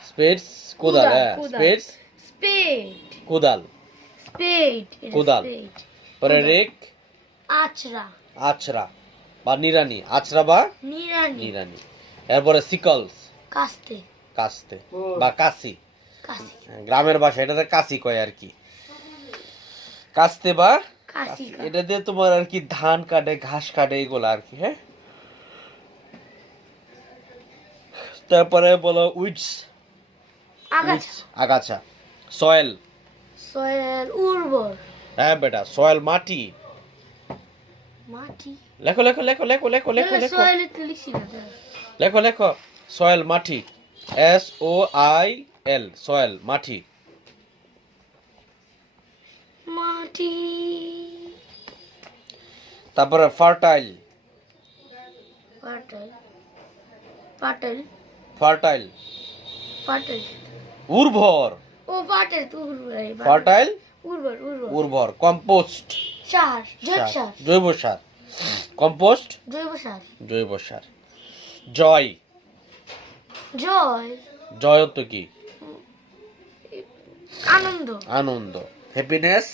স্পেডস, কুদাল, হ্যাঁ কুদাল। স্পেডস, স্পেড, কুদাল। স্পেড, কোদাল। স্পেড, পরে রেক, আচরা, আছরা বা নিরানি, আছরা বা নিরানি, নিরানি। এরপরে সিকলস, কাস্তে, কাস্তে বা কাসি। কাশি, গ্রামের ভাষা এটাতে কাসি কয় আর কি। কাস্তে বা কাশি, এটা দিয়ে তোমার আর কি ধান কাটে, ঘাস কাটে, এগুলো আর কি। হ্যাঁ, তারপরে বলো উইডস, আগাছা, আগাছা। সয়েল, সয়েল, উর্বর, হ্যাঁ বেটা, সয়েল মাটি। মাটি, লেখো, লেখো, লেখো, লেখো, লেখো, লেখো, লেখো, সয়েল তো লিখছি না তো। লেখো, লেখো। সয়েল মাটি, SOIL, সয়েল মাটি। মাটি, তারপরে ফার্টাইল, পাটাল, পাটাল, ফার্টাইল, পাটাল, উর্বর। ও পাটাল তো উর্বর, ফার্টাইল, উর্বর, উর্বর, উর্বর। কম্পোস্ট, সার, জৈব সার, জৈব সার। কম্পোস্ট, জৈব সার, জৈব সার। জয়, জয়, জয়ত্ব কি? আনন্দ, আনন্দ। হ্যাপিনেস,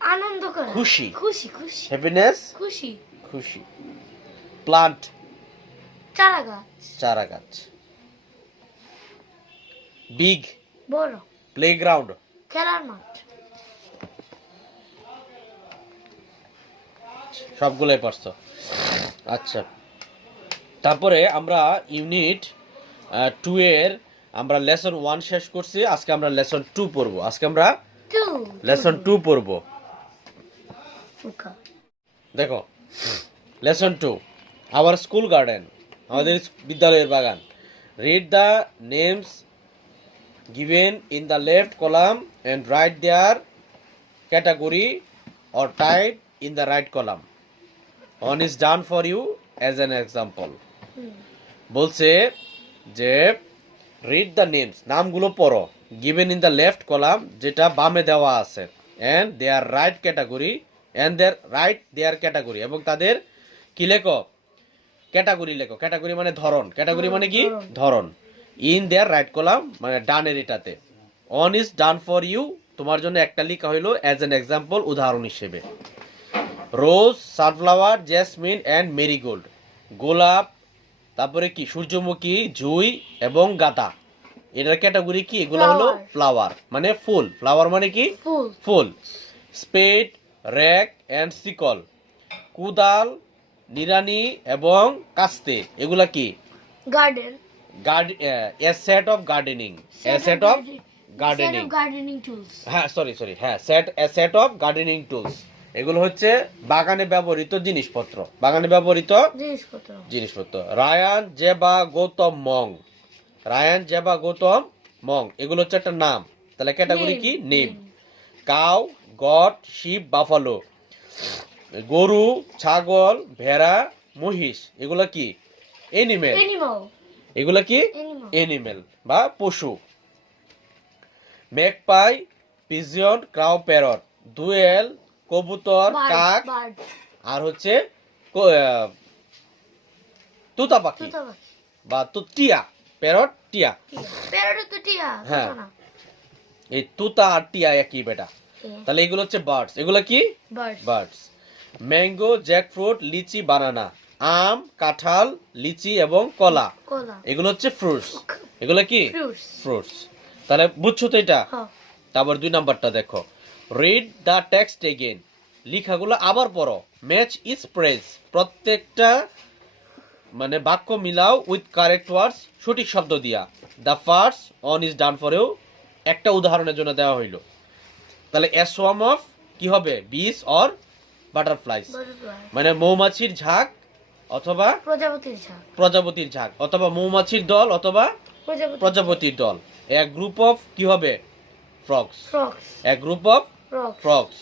আনন্দ করা, খুশি। খুশি, খুশি, হ্যাপিনেস, খুশি, খুশি। প্লান্ট, চারা গাছ, চারা গাছ। বিগ, বড়, প্লেগ্রাউন্ড। খেলার মাঠ, সবগুলোই পারছো। আচ্ছা, তারপরে আমরা ইউনিট 2 এর আমরা লেসন 1 শেষ করছি। আজকে আমরা লেসন 2 পড়বো। আজকে আমরা টু, লেসন 2 পড়বো। উকা, দেখো, লেসন 2, আওয়ার স্কুল গার্ডেন, আমাদের বিদ্যালয়ের বাগান। Read the names given in the left column and write their category or type in the right column. One is done for you as an example. বলছে যে রিড দ্য নেমস, নামগুলো পড়ো, given in the left column, যেটা বামে দেওয়া আছে, and their right category, and their right their category, এবং তাদের কি লেখো? ক্যাটাগরি লেখো। ক্যাটাগরি মানে ধরন, ক্যাটাগরি মানে কি? ধরন। ইন দেয়ার রাইট কলাম মানে ডানের এটাতে। One is done for you, তোমার জন্য একটা লেখা হইলো অ্যাজ এন এক্সাম্পল, উদাহরণ হিসেবে। রোজ, সানফ্লাওয়ার, জেসমিন এন্ড মেরিগোল্ড, গোলাপ, তারপরে কি? সূর্যমুখী, জুঁই এবং গাঁদা। এটার ক্যাটাগরি কি? এগুলো হলো Flower. ফ্লাওয়ার, মানে ফুল। ফ্লাওয়ার মানে কি? ফুল। ফুল। স্পেড, র্যাক এন্ড সিকল, কুদাল, নিড়ানি এবং কাস্তে, এগুলা কি? Garden. A set of gardening, a set of gardening, gardening tools. হ্যাঁ সরি হ্যাঁ, সেট অফ গার্ডেনিং টুলস। এগুলো হচ্ছে বাগানে ব্যবহৃত জিনিসপত্র, বাগানে ব্যবহৃত জিনিসপত্র। জিনিসপত্র। রায়ান জেবা গৌতম মং, রায়ান জেবা গৌতম মং, এগুলো হচ্ছে একটা নাম। তাহলে ক্যাটাগরি কি? Name. Cow, goat, sheep, buffalo, গরু, ছাগল, ভেড়া, মহিষ, এগুলো কি? এনিমেল। এনিমাল। এগুলো কি? এনিমাল। এনিমেল বা পশু। Magpie, pigeon, crow, parrot, dual, কবুতর, কাক, বার্ড। আর হচ্ছে তুতা পাখি তোতা পাখি। বা টিয়া। প্যারট, টিয়া। প্যারট তো টিয়া। হ্যাঁ। তোতা না। এই তুতা আর টিয়া একই বেটা। তাহলে এগুলো হচ্ছে বার্ডস। এগুলো কি? বার্ড। বার্ডস। ম্যাঙ্গো, জ্যাকফ্রুট, লিচি, বানানা, আম, কাঁঠাল, লিচি এবং কলা, কলা। এগুলো হচ্ছে ফ্রুটস। এগুলো কি? ফ্রুটস। ফ্রুটস। তাহলে বুঝছো তো এটা? হ্যাঁ। তারপর 2 নাম্বারটা দেখো, রিড দ্য টেক্সট এগেইন, লেখাগুলো আবার পড়ো। ম্যাচ ইজ প্রেস, প্রত্যেকটা মানে বাক্য মিলাও উইথ কারেক্ট ওয়ার্ডস, সঠিক শব্দ দিয়া। The first one is done for you, একটা উদাহরণের জন্য দেওয়া হইলো। তাহলে এ সোয়াম অফ কি হবে? বিস অর বাটারফ্লাইস, বাটারফ্লাই। মানে মৌমাছির ঝাঁক অথবা প্রজাপতির ঝাঁক। প্রজাপতির ঝাঁক, অথবা মৌমাছির দল অথবা প্রজাপতি। প্রজাপতির দল। এ গ্রুপ অফ কি হবে? Frogs. Frogs. A group of frogs. Frogs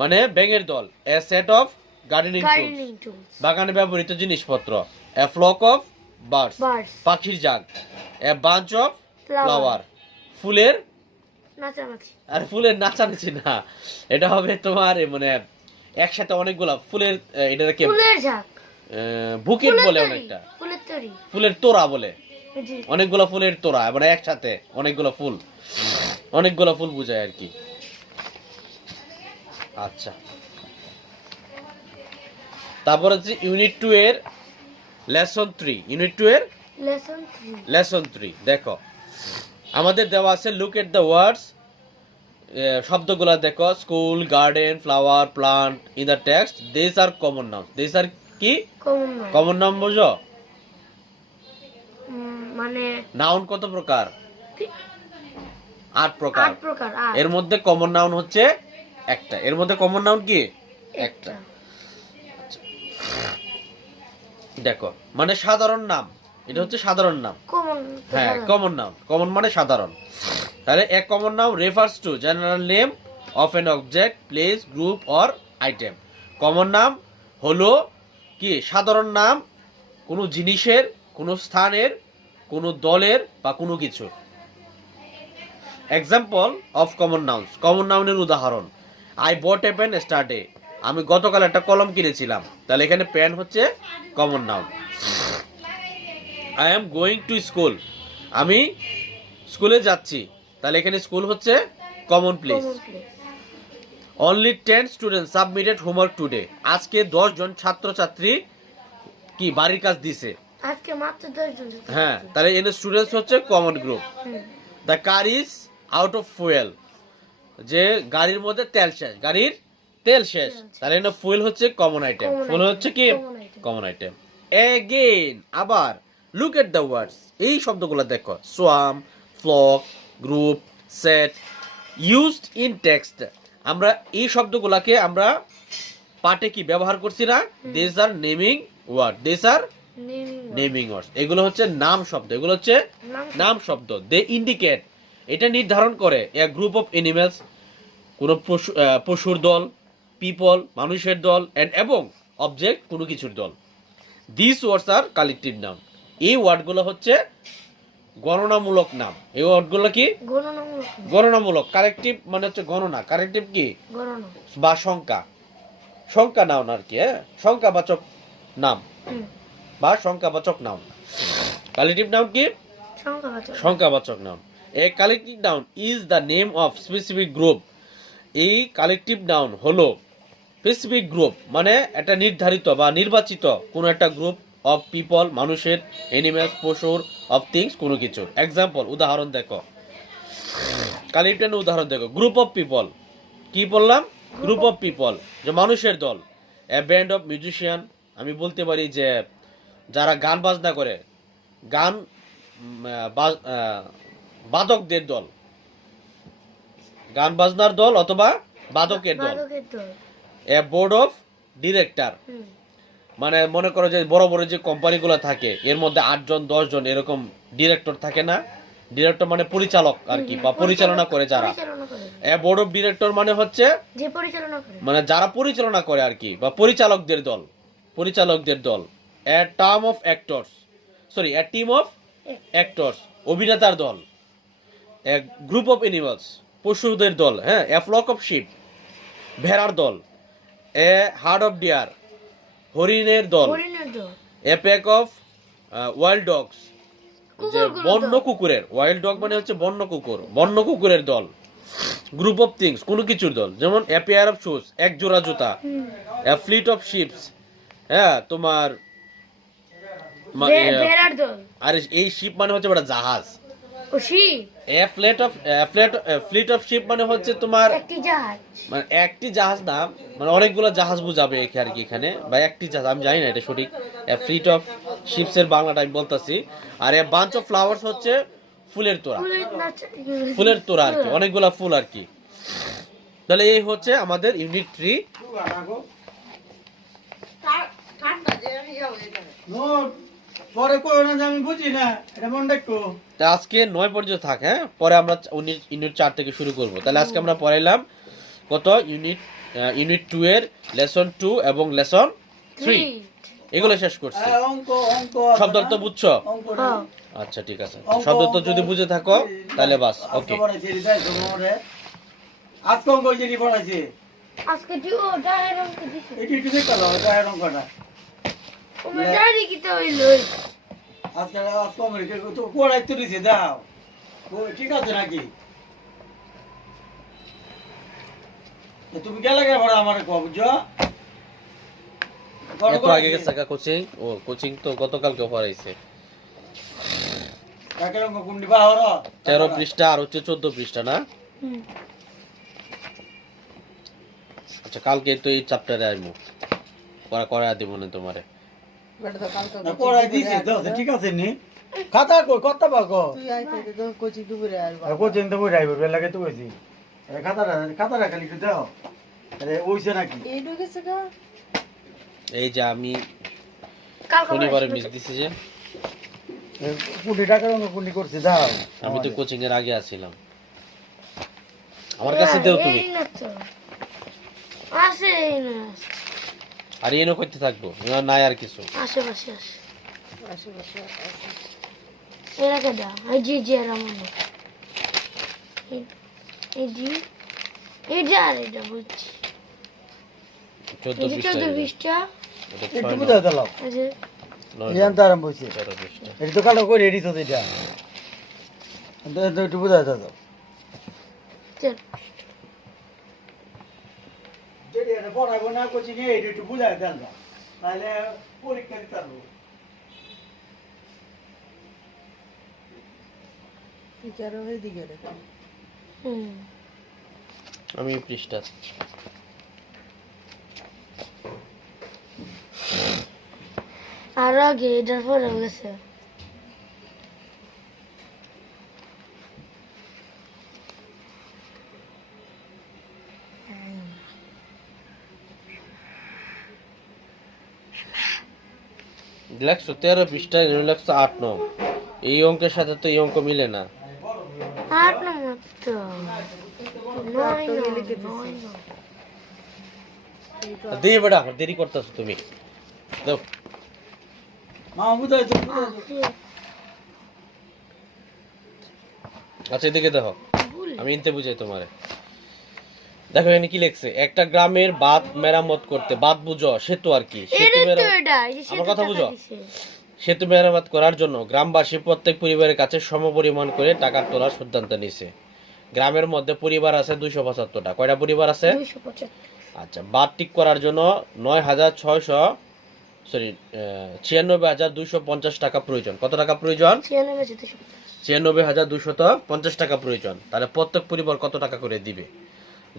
মানে ব্যাঙের দল। A set of gardening tools, gardening tools. বাগানে ব্যবহৃত জিনিসপত্র। A flock of birds, birds. পাখির জাগ। A bunch of flower. Flower, ফুলের। নাচানাচি। আর ফুলের নাচানাচি না, এটা হবে তোমার মানে একসাথে অনেকগুলা ফুলের, এটাকে ফুলের ঝাঁক। বুকেট ফুলের বলে তৈরি। অনেকটা, ফুলের তৈরি। ফুলের তোড়া বলে। জি। অনেকগুলো ফুলের তোড়া, মানে একসাথে অনেকগুলো ফুল, অনেকগুলো ফুল বোঝায় আর কি। আচ্ছা, তারপর হচ্ছে ইউনিট 2 এর লেসন 3। ইউনিট 2 এর লেসন 3। লেসন 3 দেখো, আমাদের দেওয়া আছে লুক এট দ্য ওয়ার্ডস, শব্দগুলো দেখো। School, garden, flower, plant in the text, this are common noun. This are কি? কমন নয়। কমন নাউন বুঝো? মানে নাউন কত প্রকার? 8 প্রকার। 8 প্রকার। এর মধ্যে কমন নাউন হচ্ছে একটা। এর মধ্যে কমন নাউন কি? একটা। দেখো, মানে সাধারণ নাম, এটা হচ্ছে সাধারণ নাম। কমন। হ্যাঁ, কমন নাউন। কমন মানে সাধারণ। তাহলে এক common noun refers to general name of an object, place, group or item. Common নাম হলো কি? সাধারণ নাম কোনো জিনিসের, কোনো স্থানের, কোনো দলের বা কোনো কিছু। Example of common nouns, common নাউনের উদাহরণ। আই বট এ পেন স্টারডে, আমি গতকাল একটা কলম কিনেছিলাম। তাহলে এখানে পেন হচ্ছে common noun. I am going to school, আমি স্কুলে যাচ্ছি। তাহলে এখানে স্কুল হচ্ছে common place. Only 10 student submitted homework today, আজকে 10 জন ছাত্রছাত্রী কি বাড়ির কাজ দিছে। আজকে মাত্র 10 জন। হ্যাঁ, তাহলে এখানে স্টুডেন্টস হচ্ছে common group. The car is out of fuel, যে গাড়ির মধ্যে তেল শেষ, গাড়ির তেল শেষ। তাহলে এখানে ফুয়েল হচ্ছে কমন আইটেম। ফুয়েল হচ্ছে কি? Common item. এগেইন, আবার। লুক এট দ্য ওয়ার্ডস, এই শব্দগুলো দেখো। Swarm, flock, group, set, used in text. আমরা এই শব্দগুলোকে আমরা পাঠে কি ব্যবহার করছি না? This are naming word, this are naming words. এগুলো হচ্ছে নাম শব্দ, এগুলো হচ্ছে নাম শব্দ। দে ইন্ডিকেট, এটা নির্ধারণ করে এ গ্রুপ অফ এনিমেলস, কোন পশুর দল, পিপল মানুষের দল, এন্ড এবং অবজেক্ট কোনো কিছুর দল। This words are collective noun, এই ওয়ার্ডগুলো হচ্ছে গণনামূলক নাম। এই ওয়ার্ডগুলো কি? গণনামূলক। কালেকটিভ মানে হচ্ছে গণনা, কালেকটিভ কি? গণনা বা সংখ্যা, সংখ্যা নাউন আর কি। হ্যাঁ, সংখ্যাবাচক নাম বা সংখ্যাবাচক নাউন। কালেকটিভ নাউন কি? সংখ্যাবাচক noun. A collective noun is the name of specific group, এই কালেকটিভ নাউন হলো স্পেসিফিক গ্রুপ, মানে একটা নির্ধারিত বা নির্বাচিত কোন একটা গ্রুপ অফ পিপল, মানুষের, এনিম্যালস, পশুর, অফ থিংস, কোনো কিছুর। এক্সাম্পল, উদাহরণ দেখো, কালিটেন উদাহরণ দেখো, গ্রুপ অফ পিপল, কি বললাম? গ্রুপ অফ পিপল, যে মানুষের দল। এ ব্যান্ড অফ মিউজিশিয়ান, আমি বলতে পারি যে যারা গান বাজনা করে, গান বাদকদের দল, গান বাজনার দল অথবা বাদকের দল। বাদকের দল। এ বোর্ড অফ ডিরেক্টর, হুম। মানে মনে করো যে বড় বড় যে কোম্পানিগুলো থাকে এর মধ্যে 8 জন 10 জন এরকম ডিরেক্টর থাকে না? ডিরেক্টর মানে পরিচালক আর কি, বা পরিচালনা করে যারা। পরিচালনা করে। এ বোর্ড অফ ডিরেক্টর মানে হচ্ছে যে পরিচালনা করে। মানে যারা পরিচালনা করে আর কি, বা পরিচালকদের দল, পরিচালকদের দল। A term of actors, sorry A team of actors, অভিনেতার দল। এ গ্রুপ অফ এনিমালস, পশুদের দল, হ্যাঁ। এ ফ্লক অফ শিপ, ভেড়ার দল। এ হার্ড অফ ডিয়ার, হরিণের দল। হরিণের দল। A pack of wild dogs, যে কুকুরগুলোর বন্য দল। কুকুরের, ওয়াইল্ড ডগ মানে হচ্ছে বন্য কুকুর, বন্য কুকুরের দল। গ্রুপ অফ থিংস, কোনো কিছুর দল, যেমন এ পেয়ার অফ শুজ, এক জোড়া জুতা। হুম। এ ফ্লিট অফ শিপস, হ্যাঁ তোমার ভেড়ার দল। আর এই শিপ মানে হচ্ছে একটা জাহাজ। ও ship. A fleet of ship মানে হচ্ছে তোমার একটি জাহাজ। মানে একটি জাহাজ না, মানে অনেকগুলো জাহাজ বুঝাবে আর কি এখানে, বা একটি জাহাজ, আমি জানি না এটা সঠিক। এ ফ্লিট অফ শিপস এর বাংলাটা আমি বলতাছি। আর এ বাঞ্চ অফ ফ্লাওয়ার্স হচ্ছে ফুলের তোড়া, ফুলের তোড়া আর কি, অনেকগুলা ফুল আর কি। তাহলে এই হচ্ছে আমাদের ইউনিট 3। নোট পরে কই না যে আমি বুঝি না, এটা মনে রাখো। তা আজকে 9 পর্যন্ত থাক, হ্যাঁ। পরে আমরা ইউনিট 4 থেকে শুরু করব। তাহলে আজকে আমরা পড়াইলাম কত? ইউনিট 2 এর লেসন 2 এবং লেসন 3, এগুলো শেষ করছি। অঙ্ক অঙ্ক শব্দ তো বুঝছো? অঙ্ক হ্যাঁ। আচ্ছা ঠিক আছে, শব্দ তো যদি বুঝে থাকো তাহলে বাস ওকে। আজকে অঙ্ক যে পড়াইছে আজকে দিও ডায়ের অঙ্ক দিছে। এটি একটু দেখতে দাও, গায়ের অঙ্কটা ওমে ডায়েরি কিতে হইল? আজকে আজকে অঙ্ক তো পড়াই তো দিছে, দাও। ও ঠিক আছে নাকি? তুমি গেলে গে পড়া আমার কব বুঝছো? এত আগে গেছে কোচিং, ও কোচিং তো গতকালকে পড়াইছে। কাকের অঙ্ক কোনটি বাহর 13 পৃষ্ঠা আর হচ্ছে 14 পৃষ্ঠা না? হুম। আচ্ছা কালকে তো এই চ্যাপ্টারে আইমু, করা দিব না তোমারে। বেটা তো কালকে না পড়াই দিছে তো ঠিক আছে নি? খাতা কই কত পাকো? তুই আইতে তো কোচিং দুপুরে আসবা। কোচিং তো বই যাইব লাগে তো কইছি। খাতাটা খালি একটু দাও। আরে ওইছে নাকি? এই ঢুকেছে গা। এই যে আমি কালকে শনিবারে মিস দিছি যে, কোটি টাকার অঙ্ক কোনটি করছে দাও। আমি তো কোচিং এর আগে আছিলাম। আমার কাছে দেও তুমি। এই না তো। আসে না। আর এনো করতে থাকবো, এবার নাই আর কিছু। আশেপাশে আসে। আশেপাশে আছে। এরা কেডা? এই জি রামন। এই জি। এই যা রে এটা বুঝছি। 14 এই পৃষ্ঠা, 14 পৃষ্ঠা। এটা একটু 6 বুঝাই দাও। এই যে ইয়ান তো আরম্ভ হইছে। 13 পৃষ্ঠা। এটা তো কালো করে রেডি তো এটা। একটু বুঝাই দাও। চল। যেটা এটা পড়াবো না কোচিং এ এটা একটু বুঝাই দাও। তাহলে পরীক্ষা দিতে পারবো। টিচারও এইদিকে দেখো। হুম। আমি এই পৃষ্ঠা আর আগে এটার পরে গেছে। লেখছো 13 পৃষ্ঠা, লেখছো 8 9। এই অঙ্কের সাথে তো এই অঙ্ক মিলে না। 8 নম্বর তো। 9 দিয়ে বেটা, দেরি করতেছো তুমি, দাও। মা বুঝাই তো। আচ্ছা এদিকে দেখো, আমি ইনতে বুঝাই তোমারে। দেখো এখানে কি লেখছে? একটা গ্রামের বাঁধ মেরামত করতে, বাঁধ বুঝো সেতু আর কি, সেতু আমার কথা বুঝো। সেতু মেরামত করার জন্য গ্রামবাসী প্রত্যেক পরিবারের কাছে সমপরিমাণ করে টাকা তোলার সিদ্ধান্ত নিয়েছে। গ্রামের মধ্যে পরিবার আছে 275টা। কয়টা পরিবার আছে? 275। আচ্ছা, বাঁধ ঠিক করার জন্য 9600 সরি 96,250 টাকা প্রয়োজন। কত টাকা প্রয়োজন? 96,250 টাকা প্রয়োজন। তাহলে প্রত্যেক পরিবার কত টাকা করে দিবে?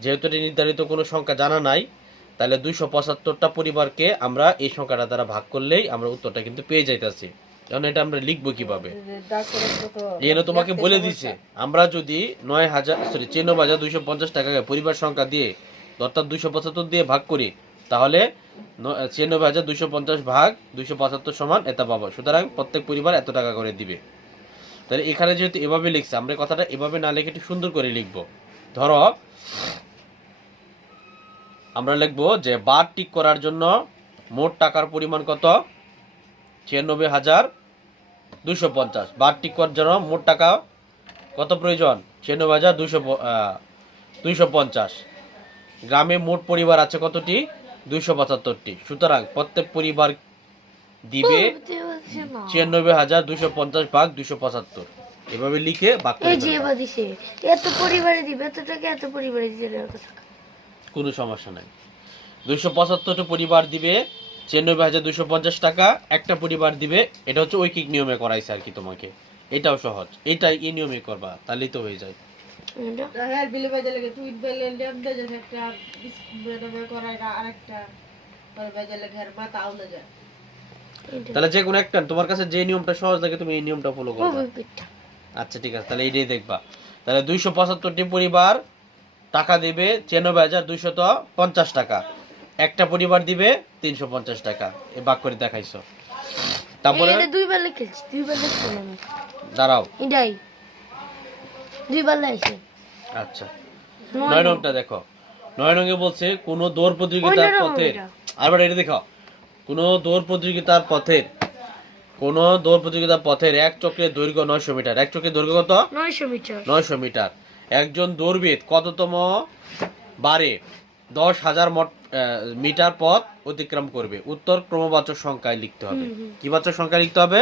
যেহেতু এটি নির্ধারিত কোনো সংখ্যা জানা নাই, তাহলে 275টা পরিবারকে আমরা এই সংখ্যাটা দ্বারা ভাগ করলেই আমরা উত্তরটা কিন্তু পেয়ে যাইতাছি। এখন এটা আমরা লিখবো কিভাবে? এখানে তোমাকে বলে দিছে, আমরা যদি 96,250 টাকাকে পরিবার সংখ্যা দিয়ে অর্থাৎ 275 দিয়ে ভাগ করি, তাহলে 96,250 ভাগ 275 সমান এত পাবো। সুতরাং প্রত্যেক পরিবার এত টাকা করে দিবে। তাহলে এখানে যেহেতু এভাবে লিখছে, আমরা কথাটা এভাবে না লিখে একটু সুন্দর করে লিখবো। ধরো আমরা লিখবো যে বার টিক করার জন্য মোট টাকার পরিমাণ কত? 96,250। বার টিক করার জন্য মোট টাকা কত প্রয়োজন? 96,250। গ্রামে মোট পরিবার আছে কতটি? 275টি। সুতরাং প্রত্যেক পরিবার দিবে 96,250 ভাগ 275। এভাবে লিখে ভাগ করে ফেলবা। এত পরিবারে দিবে এত টাকা, এত পরিবারে দিবে এত টাকা, কোনো সমস্যা নাই। 275টা পরিবার দিবে 96,250 টাকা, একটা পরিবার দিবে। এটা হচ্ছে ঐকিক নিয়মে করাইছে আর কি তোমাকে। এটাও সহজ, এটাই এই নিয়মে করবা, তাহলেই তো হয়ে যায়। তাহলে যে কোনো একটা তোমার কাছে যে নিয়মটা সহজ লাগে তুমি এই নিয়মটা ফলো করবে। আচ্ছা ঠিক আছে, তাহলে এইটাই দেখবা। তাহলে 275টি পরিবার টাকা দিবে 96,250 টাকা, একটা পরিবার দিবে 350 টাকা। এই ভাগ করে দেখাইছো। তারপরে দুইবার লিখেছি, দুইবার লিখলাম আমি। দাঁড়াও, এটাই দুইবার লাইছি। আচ্ছা 9 নম্বরটা দেখো। 9 নম্বরে বলছে কোন দৌড় প্রতিযোগিতার পথে, আবার এটা দেখো, কোন দৌড় প্রতিযোগিতার পথের এক চক্রের দৈর্ঘ্য 900 মিটার। এক চক্রের দৈর্ঘ্য কত? 900 মিটার। 900 মিটার। একজন দৌড়বিদ কততম বারে 10,000 মিটার পথ অতিক্রম করবে? উত্তর ক্রমবাচক সংখ্যায় লিখতে হবে। কি বাচক সংখ্যা লিখতে হবে?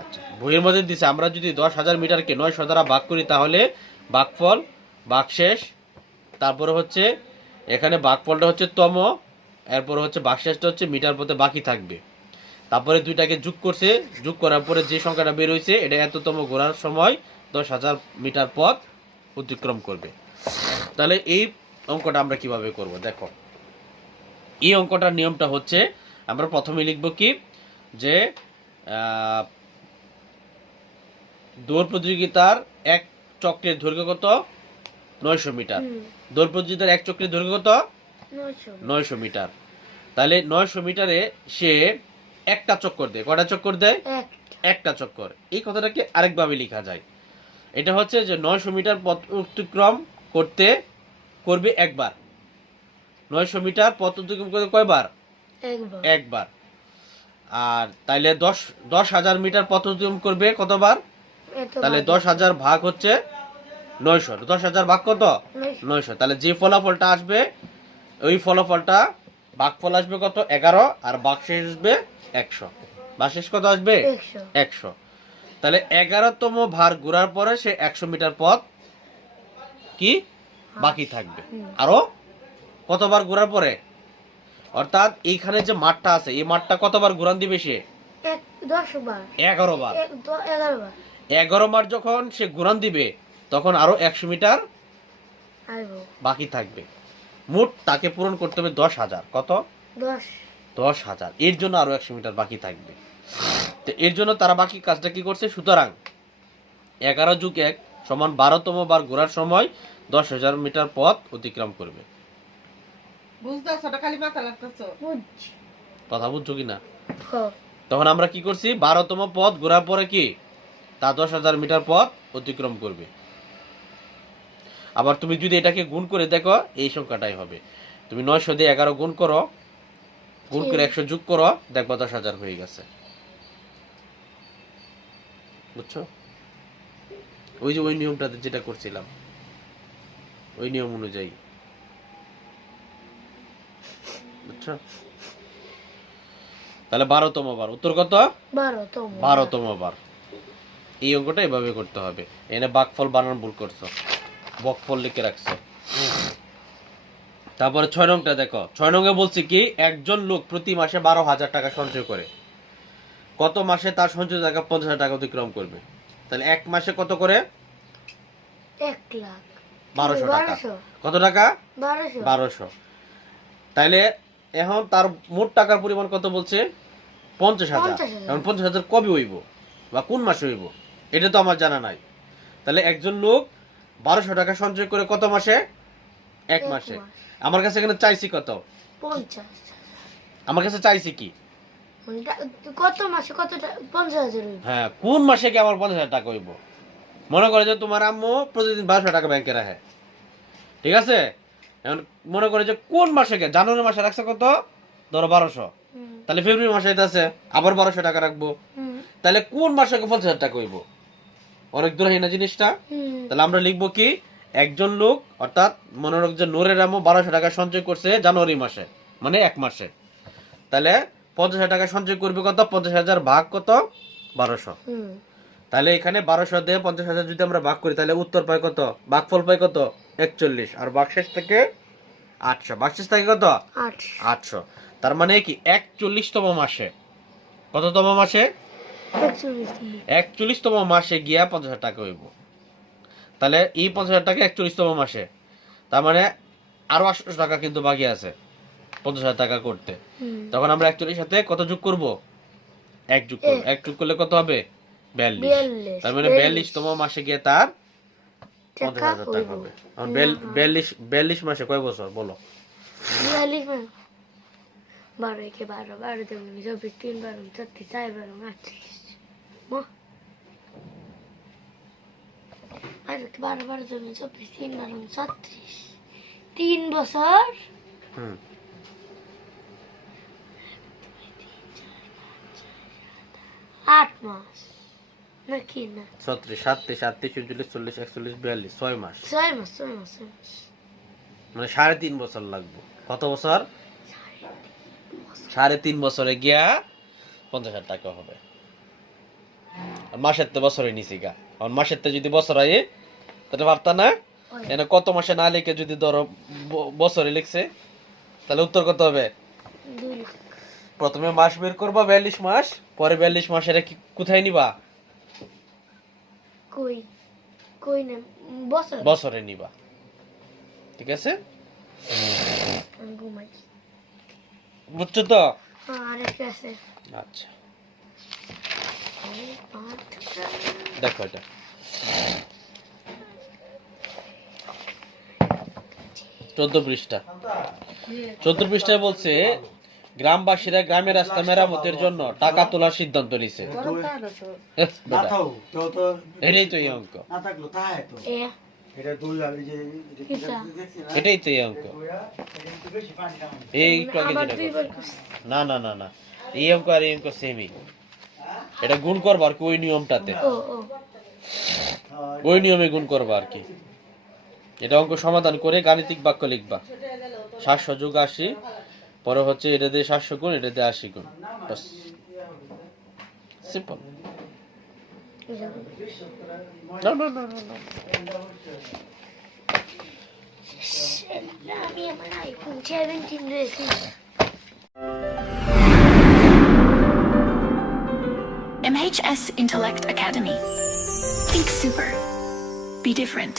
আচ্ছা, বইয়ের মধ্যে দিছে আমরা যদি 10,000 মিটারকে 900 দ্বারা ভাগ করি তাহলে ভাগফল, ভাগশেষ, তারপরে হচ্ছে এখানে ভাগফলটা হচ্ছে তম, এরপর হচ্ছে ভাগশেষটা হচ্ছে মিটার পথে বাকি থাকবে। তারপরে দুইটাকে যোগ করছে, যোগ করার পরে যে সংখ্যাটা বের হয়েছে এটা এততম ঘোরার সময় 10,000 মিটার পথ অতিক্রম করবে। তাহলে এই অঙ্কটা আমরা কিভাবে করব দেখো। এই অঙ্কটার নিয়মটা হচ্ছে আমরা প্রথমে লিখব কি যে দৌড় প্রতিযোগিতার এক চক্রের দৈর্ঘ্য কত? 900 মিটার। দৌড় প্রতিযোগিতার এক চক্রের দৈর্ঘ্য কত? 900 মিটার। তাহলে 900 মিটারে সে একটা চক্কর দেয়। কয়টা চক্কর দেয়? একটা চক্কর। এই কথাটাকে আরেকভাবে লেখা যায়। এটা হচ্ছে যে 900 মিটার পথ অতিক্রম করবে একবার। 900 মিটার পথ অতিক্রম করবে কয়বার? একবার। আর তাইলে 10,000 মিটার পথ অতিক্রম করবে কতবার? তাহলে 10,000 ভাগ হচ্ছে 900। 10,000 ভাগ কত? 900। তাহলে যে ফলাফলটা আসবে ওই ফলাফলটা ভাগফল আসবে কত? 11, আর ভাগশেষ আসবে 100। ভাগশেষ কত আসবে? 100। তাহলে 11তম ভার ঘোরার পরে সে 100 মিটার পথ কি বাকি থাকবে। আরো কতবার ঘোরার পরে? অর্থাৎ এইখানে যে মাঠটা আছে এই মাঠটা কতবার ঘোরান দিবে সে? 11 বার। 11 বার যখন সে ঘোরান দিবে তখন আরো 100 মিটার বাকি থাকবে। মোট তাকে পূরণ করতে হবে 10,000। কত? 10,000। এর জন্য আরো 100 মিটার বাকি থাকবে। তো এর জন্য তারা বাকি কাজটা কি করছে? সুতরাং 11 + 1 সমান 12তম বার ঘোরার সময় 10,000 মিটার পথ অতিক্রম করবে। কথা বুঝছো কিনা? তখন আমরা কি করছি? 12তম পথ ঘোরার পরে কি তা 10,000 মিটার পথ অতিক্রম করবে। আবার তুমি যদি এটাকে গুণ করে দেখো এই সংখ্যাটাই হবে। তুমি 900 দিয়ে 11 গুণ করো, গুণ করে 100 যোগ করো, দেখবা 10,000 হয়ে গেছে। বুঝছো? ওই যে ওই নিয়মটাতে যেটা করছিলাম ওই নিয়ম অনুযায়ী। বুঝছো? তাহলে 12তম বার। উত্তর কত? 12তম বার। এই অঙ্কটা এভাবে করতে হবে। এখানে ভাগফল বানান ভুল করছো, বকফল লিখে রাখছো। তারপরে 6 নংটা দেখো, 6 নংয়ে বলছে কি একজন লোক প্রতি মাসে 12,000 টাকা সঞ্চয় করে, কত মাসে তার সঞ্চয় টাকা 50,000 টাকা অতিক্রম করবে? তাহলে এক মাসে কত করে? 1 লাখ 1200 টাকা। 1200 কত টাকা? 1200 1200। তাইলে এখন তার মোট টাকার পরিমাণ কত বলছে? 50,000। 50,000 এখন 50,000 কবে হইব বা কোন মাসে হইব এটা তো আমার জানা নাই। তাহলে একজন লোক 1200 টাকা সঞ্চয় করে কত মাসে? এক মাসে। আমার কাছে এখানে চাইছি কত? 50 আমার কাছে চাইছি কি? কত মাসে কত 50,000 হইব? হ্যাঁ, কোন মাসে কি আমার 50,000 টাকা হইব? মনে করে যে তোমার আম্মু প্রতিদিন 1200 টাকা ব্যাংকে রাখে, ঠিক আছে? এখন মনে করে যে কোন মাসে কে জানুয়ারি মাসে রাখছে কত? ধরো 1200, তাহলে ফেব্রুয়ারি মাসে আছে আবার 1200 টাকা রাখবো, তাহলে কোন মাসে 50,000 টাকা হইব? অনেক দূর হয় না জিনিসটা? তাহলে আমরা লিখবো কি একজন লোক, অর্থাৎ মনে রাখ যে নূরের আম্মু 1200 টাকা সঞ্চয় করছে জানুয়ারি মাসে, মানে এক মাসে। তাহলে 50,000 টাকা সঞ্চয় করবে কত? 50,000 ভাগ কত? 1200। তাহলে এখানে 1200 দিয়ে 50,000 যদি আমরা ভাগ করি তাহলে উত্তর পাই কত? ভাগফল পাই কত? 41। আর ভাগশেষ থেকে 800। ভাগশেষ থেকে কত? 800। তার মানে কি 41তম মাসে, কততম মাসে? 41তম মাসে গিয়া 50,000 টাকা হইব। তাহলে এই 50,000 টাকা 41তম মাসে, তার মানে আরো 800 টাকা কিন্তু বাকি আছে 50,000 টাকা করতে। তখন আমরা 41 সাথে কত যোগ করব? 1 যোগ করব। 1 যোগ করলে কত হবে? 42। তার মানে 42তম মাসে গিয়ে তার 50,000 টাকা হবে। এখন 42 মাসে কয় বছর বলো? 42 12 কে 12 12 দুগুণে 24 3 12 34 4 12 38 মা আর 12 12 দুগুণে 24 3 12 36 3 বছর। হুম 8 মাস নাকি না? 36 37 38 39 40 41 42 6 মাস, 6 মাস 6 মাস 6 মাস মানে 3.5 বছর লাগবে। কত বছর? 3.5 বছরে গিয়া 50,000 টাকা হবে। আর মাসের তো বছরে নিছি গা, আর মাসের তো যদি বছর হয় তাহলে পারতা না? এনে কত মাসে না লিখে যদি ধরো বছরে লিখছে তাহলে উত্তর কত হবে? 2 লাখ। প্রথমে মাস বের করবা 42 মাস, পরে 42 মাসের কি কোথায় নিবা? কই কই না বছর বছরে নিবা, ঠিক আছে? ঘুমাই। বুঝছো তো? আর একটা আছে। আচ্ছা দেখো এটা 14 পৃষ্ঠা। 14 পৃষ্ঠায় বলছে গ্রামবাসীরা গ্রামের রাস্তা মেরামতের জন্য টাকা তোলার সিদ্ধান্ত নিছে। না থাও তো এটাই তো এই অঙ্ক, না থাকলো তাই তো এ এটা দুই আর এই যে কিসা? এটাই তো এই অঙ্ক। এই একটু আগে আবার যেটা দুইবার করছি। করছি। না না না না, এই অঙ্ক আর এই অঙ্ক সেমই। এটা গুণ করবা আর কি ওই নিয়মটাতে, ও ও ওই নিয়মে গুণ করবা আর কি। এটা অঙ্ক সমাধান করে গাণিতিক বাক্য লিখবা 700 যোগ 80, পরে হচ্ছে এটা দিয়ে 700 গুণ, এটা দিয়ে 80 গুণ, বাস সিম্পল। না না না না আমি আমার আইফোন 17 রয়েছি। MHS Intellect Academy. Think super. Be different.